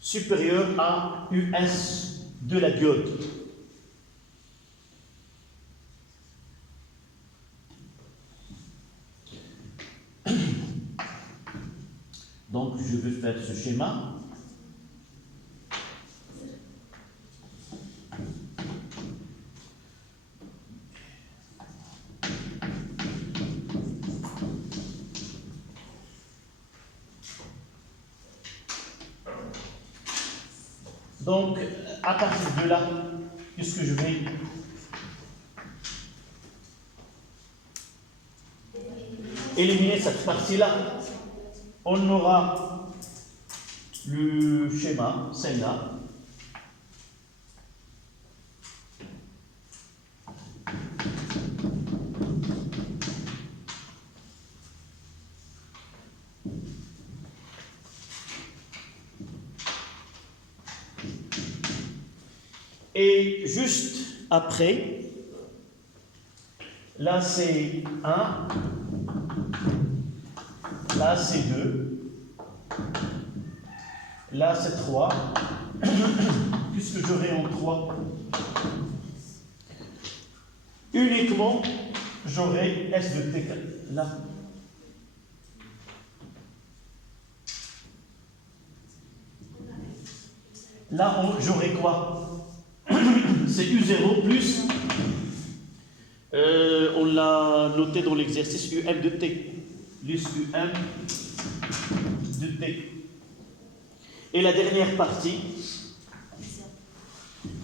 supérieure à US de la diode. Donc, je vais faire ce schéma. Donc, à partir de là, qu'est-ce que je vais éliminer cette partie-là? On aura le schéma, celle-là. Et juste après, là c'est 1, là c'est 2, là c'est 3, puisque j'aurai en 3, uniquement j'aurai S de T là. Là j'aurai quoi? C'est U0 plus, on l'a noté dans l'exercice, UM de T, plus UM de T. Et la dernière partie,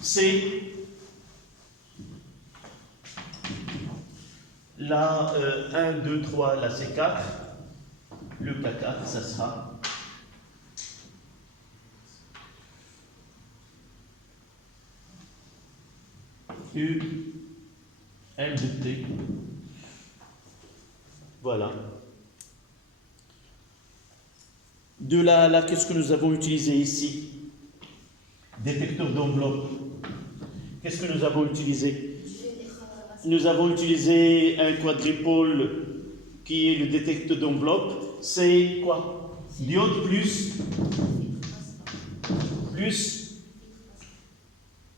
c'est là 1, 2, 3, là c'est 4, le K4, ça sera U, M de T. Voilà. De là, qu'est-ce que nous avons utilisé ici? Détecteur d'enveloppe. Qu'est-ce que nous avons utilisé? Nous avons utilisé un quadripôle qui est le détecteur d'enveloppe. C'est quoi? Diode plus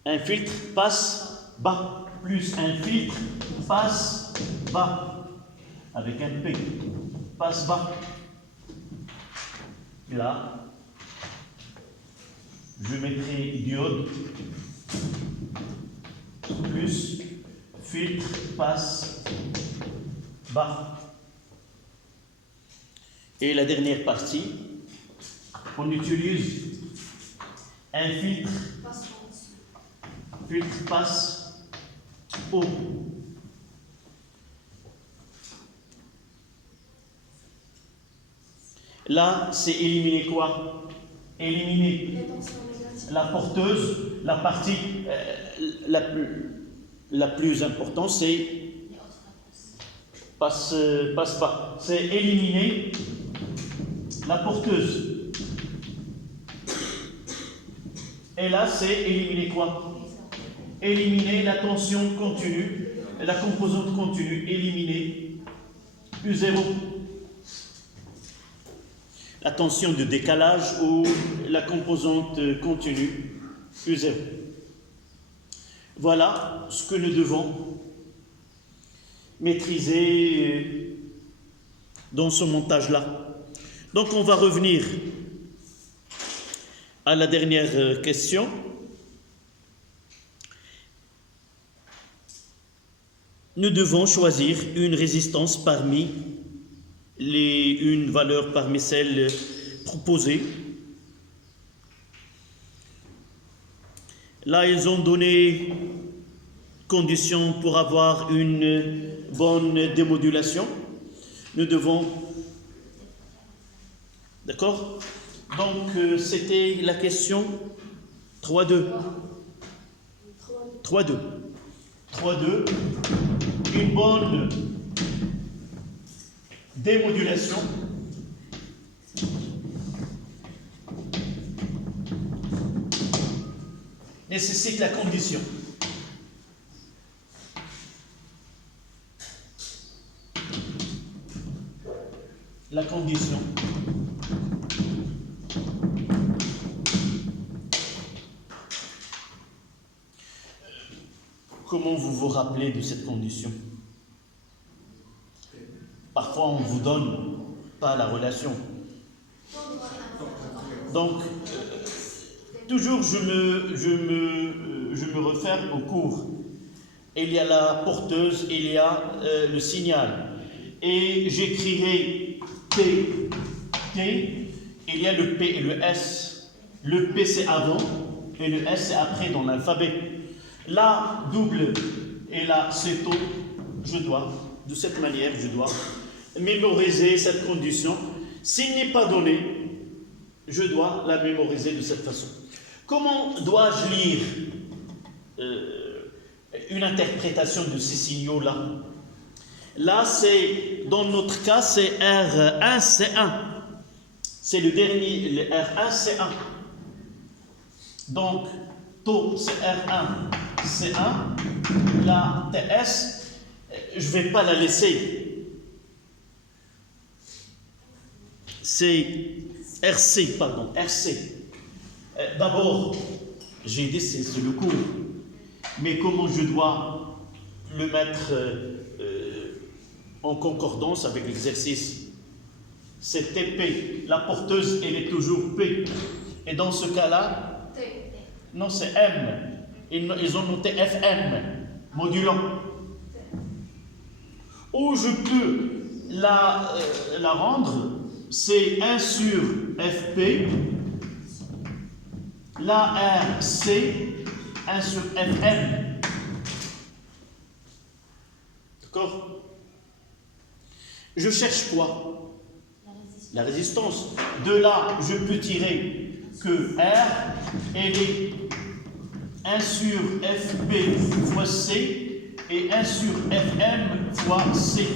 un filtre passe bas, plus un filtre passe bas, avec un P, passe bas. Là, je mettrai diode plus filtre passe bas. Et la dernière partie, on utilise Un filtre, passe au-dessus. filtre passe au. Là, c'est éliminer quoi? Éliminer Les tensions négatives. la porteuse, la partie la plus importante, c'est Les autres réponses. passe pas. C'est éliminer la porteuse. Et là, c'est éliminer quoi? Éliminer la tension continue, la composante continue. Éliminer U0. La tension de décalage ou la composante continue U0. Voilà ce que nous devons maîtriser dans ce montage-là. Donc on va revenir à la dernière question. Nous devons choisir une résistance parmi une valeur parmi celles proposées. Là, ils ont donné conditions pour avoir une bonne démodulation. Nous devons... D'accord? Donc, c'était la question 3.2. 3.2. 3.2. Une bonne démodulation nécessite la condition. La condition. Comment vous vous rappelez de cette condition? Parfois, on ne vous donne pas la relation. Donc, toujours, je me réfère au cours. Il y a la porteuse, il y a le signal. Et j'écrirai T, il y a le P et le S. Le P, c'est avant, et le S, c'est après dans l'alphabet. La double et la céto, de cette manière, je dois mémoriser cette condition. S'il n'est pas donné, je dois la mémoriser de cette façon. Comment dois-je lire une interprétation de ces signaux-là? Là, dans notre cas, c'est R1, C1. C'est le dernier, le R1, C1. Donc, taux, c'est R1, C1. La TS, je ne vais pas la laisser. C'est RC, pardon, RC. D'abord, j'ai dit c'est le cours. Mais comment je dois le mettre en concordance avec l'exercice? C'est TP. La porteuse, elle est toujours P. Et dans ce cas-là, non, c'est M. Ils ont noté FM, modulant. Ou je peux la rendre, c'est 1 sur FP, la RC, 1 sur FM. D'accord? Je cherche quoi? La résistance. De là, je peux tirer que R, elle est 1 sur FP fois C et 1 sur FM fois C.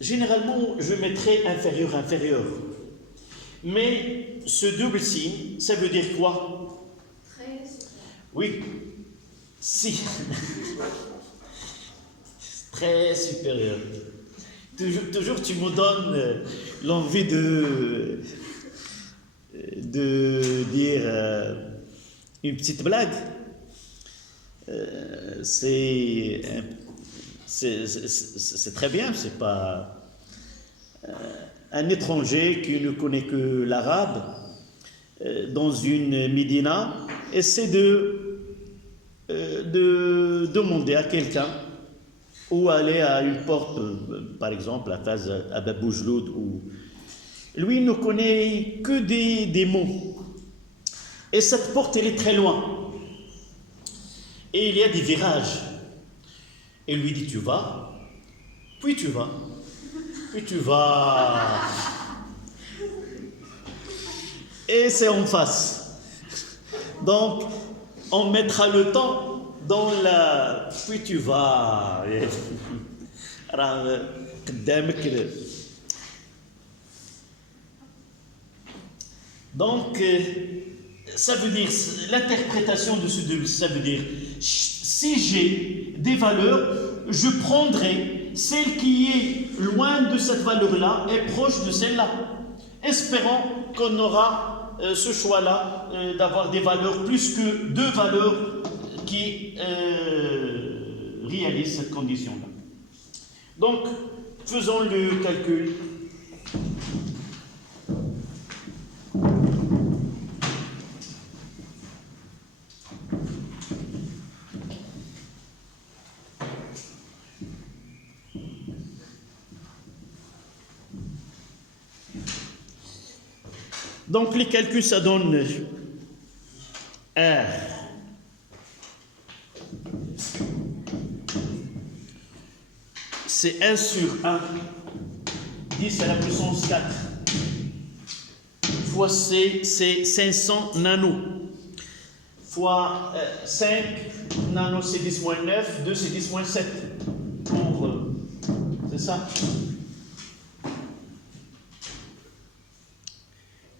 Généralement, je mettrai inférieur. Mais ce double signe, ça veut dire quoi? Très supérieur. Oui, si. Très supérieur. Toujours tu me donnes l'envie de dire une petite blague. C'est très bien, c'est pas un étranger qui ne connaît que l'arabe dans une médina essaie de demander à quelqu'un ou aller à une porte, par exemple, à Faz, à Baboujeloud, ou... Lui ne connaît que des mots. Et cette porte, elle est très loin. Et il y a des virages. Et lui dit, tu vas, puis tu vas, puis tu vas. Et c'est en face. Donc, on mettra le temps dans la... Puis tu vas. Donc, ça veut dire, l'interprétation de ce devis, ça veut dire, si j'ai des valeurs, je prendrai celle qui est loin de cette valeur-là et proche de celle-là. Espérons qu'on aura ce choix-là, d'avoir des valeurs plus que deux valeurs qui réalisent cette condition-là. Donc, faisons le calcul. Donc les calculs, ça donne R. C'est 1 sur 1, 10 à la puissance 4, fois C, c'est 500 nanos, fois 5, nano c'est 10 moins 9, 2 c'est 10 moins 7, c'est ça.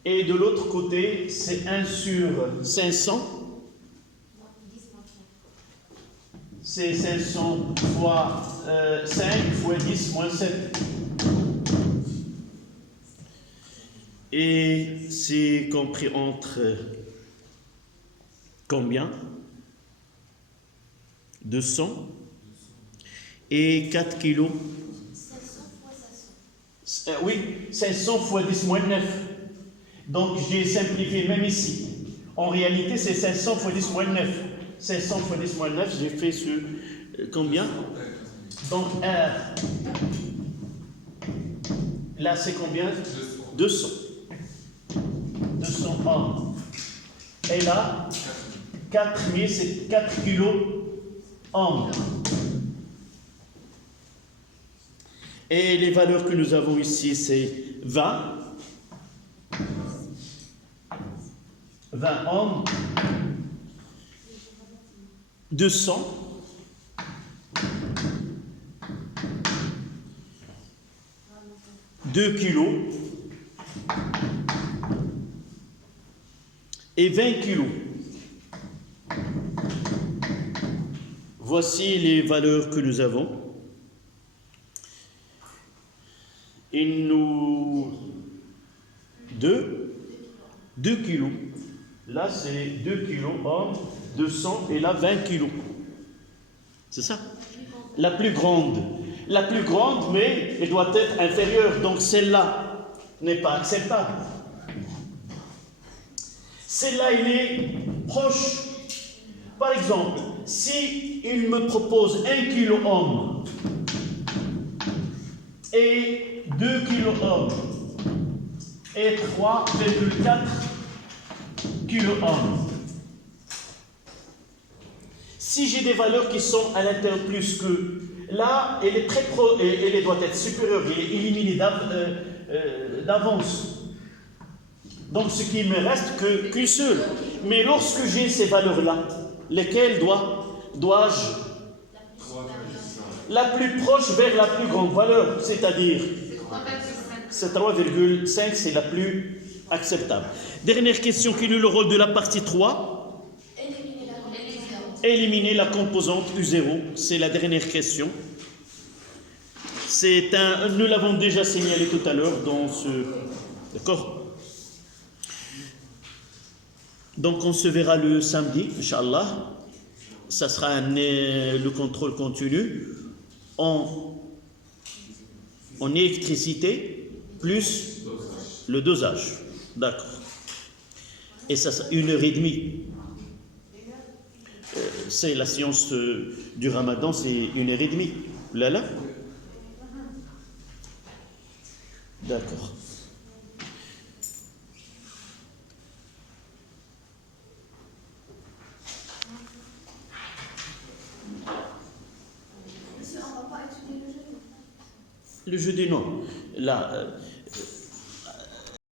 Et de l'autre côté, c'est 1 sur 500. C'est 500 fois 5 fois 10 moins 7. Et c'est compris entre combien? 200 et 4 kilos. 500 fois 500. Oui, 500 fois 10 moins 9. Donc, j'ai simplifié même ici. En réalité, c'est 500 fois 10 moins 9. 500 fois 10 moins 9, j'ai fait ce... combien? Donc, R. Là, c'est combien? 200. 200 hommes. Et là, 4000, c'est 4 kilos hommes. Et les valeurs que nous avons ici, c'est 20. 20 hommes, 200, 2 kilos et 20 kilos. Voici les valeurs que nous avons. Il nous... 2 kilos. Là, c'est 2 kilos hommes, 200, et là, 20 kilos. C'est ça? La plus grande. La plus grande, mais elle doit être inférieure. Donc, celle-là n'est pas acceptable. Celle-là, elle est proche. Par exemple, si il me propose 1 kilo homme et 2 kilos homme et 3,4 kilo-hommes. Si j'ai des valeurs qui sont à l'intérieur plus que, là, elle est très elle doit être supérieure, elle est éliminée d'avance. Donc, ce qui me reste qu'une seule. Mais lorsque j'ai ces valeurs-là, lesquelles dois-je? La plus proche vers la plus grande valeur, c'est-à-dire, c'est 3,5, c'est la plus acceptable. Dernière question, quel est le rôle de la partie 3? Éliminer la composante U0, c'est la dernière question. Nous l'avons déjà signalé tout à l'heure dans ce... D'accord? Donc on se verra le samedi, Inch'Allah. Ça sera le contrôle continu en électricité plus le dosage. D'accord. Et ça, 1h30. C'est la science du Ramadan, c'est 1h30. Là, là. D'accord. Monsieur, on ne va pas étudier le jeûne. Le jeu des noms. Là,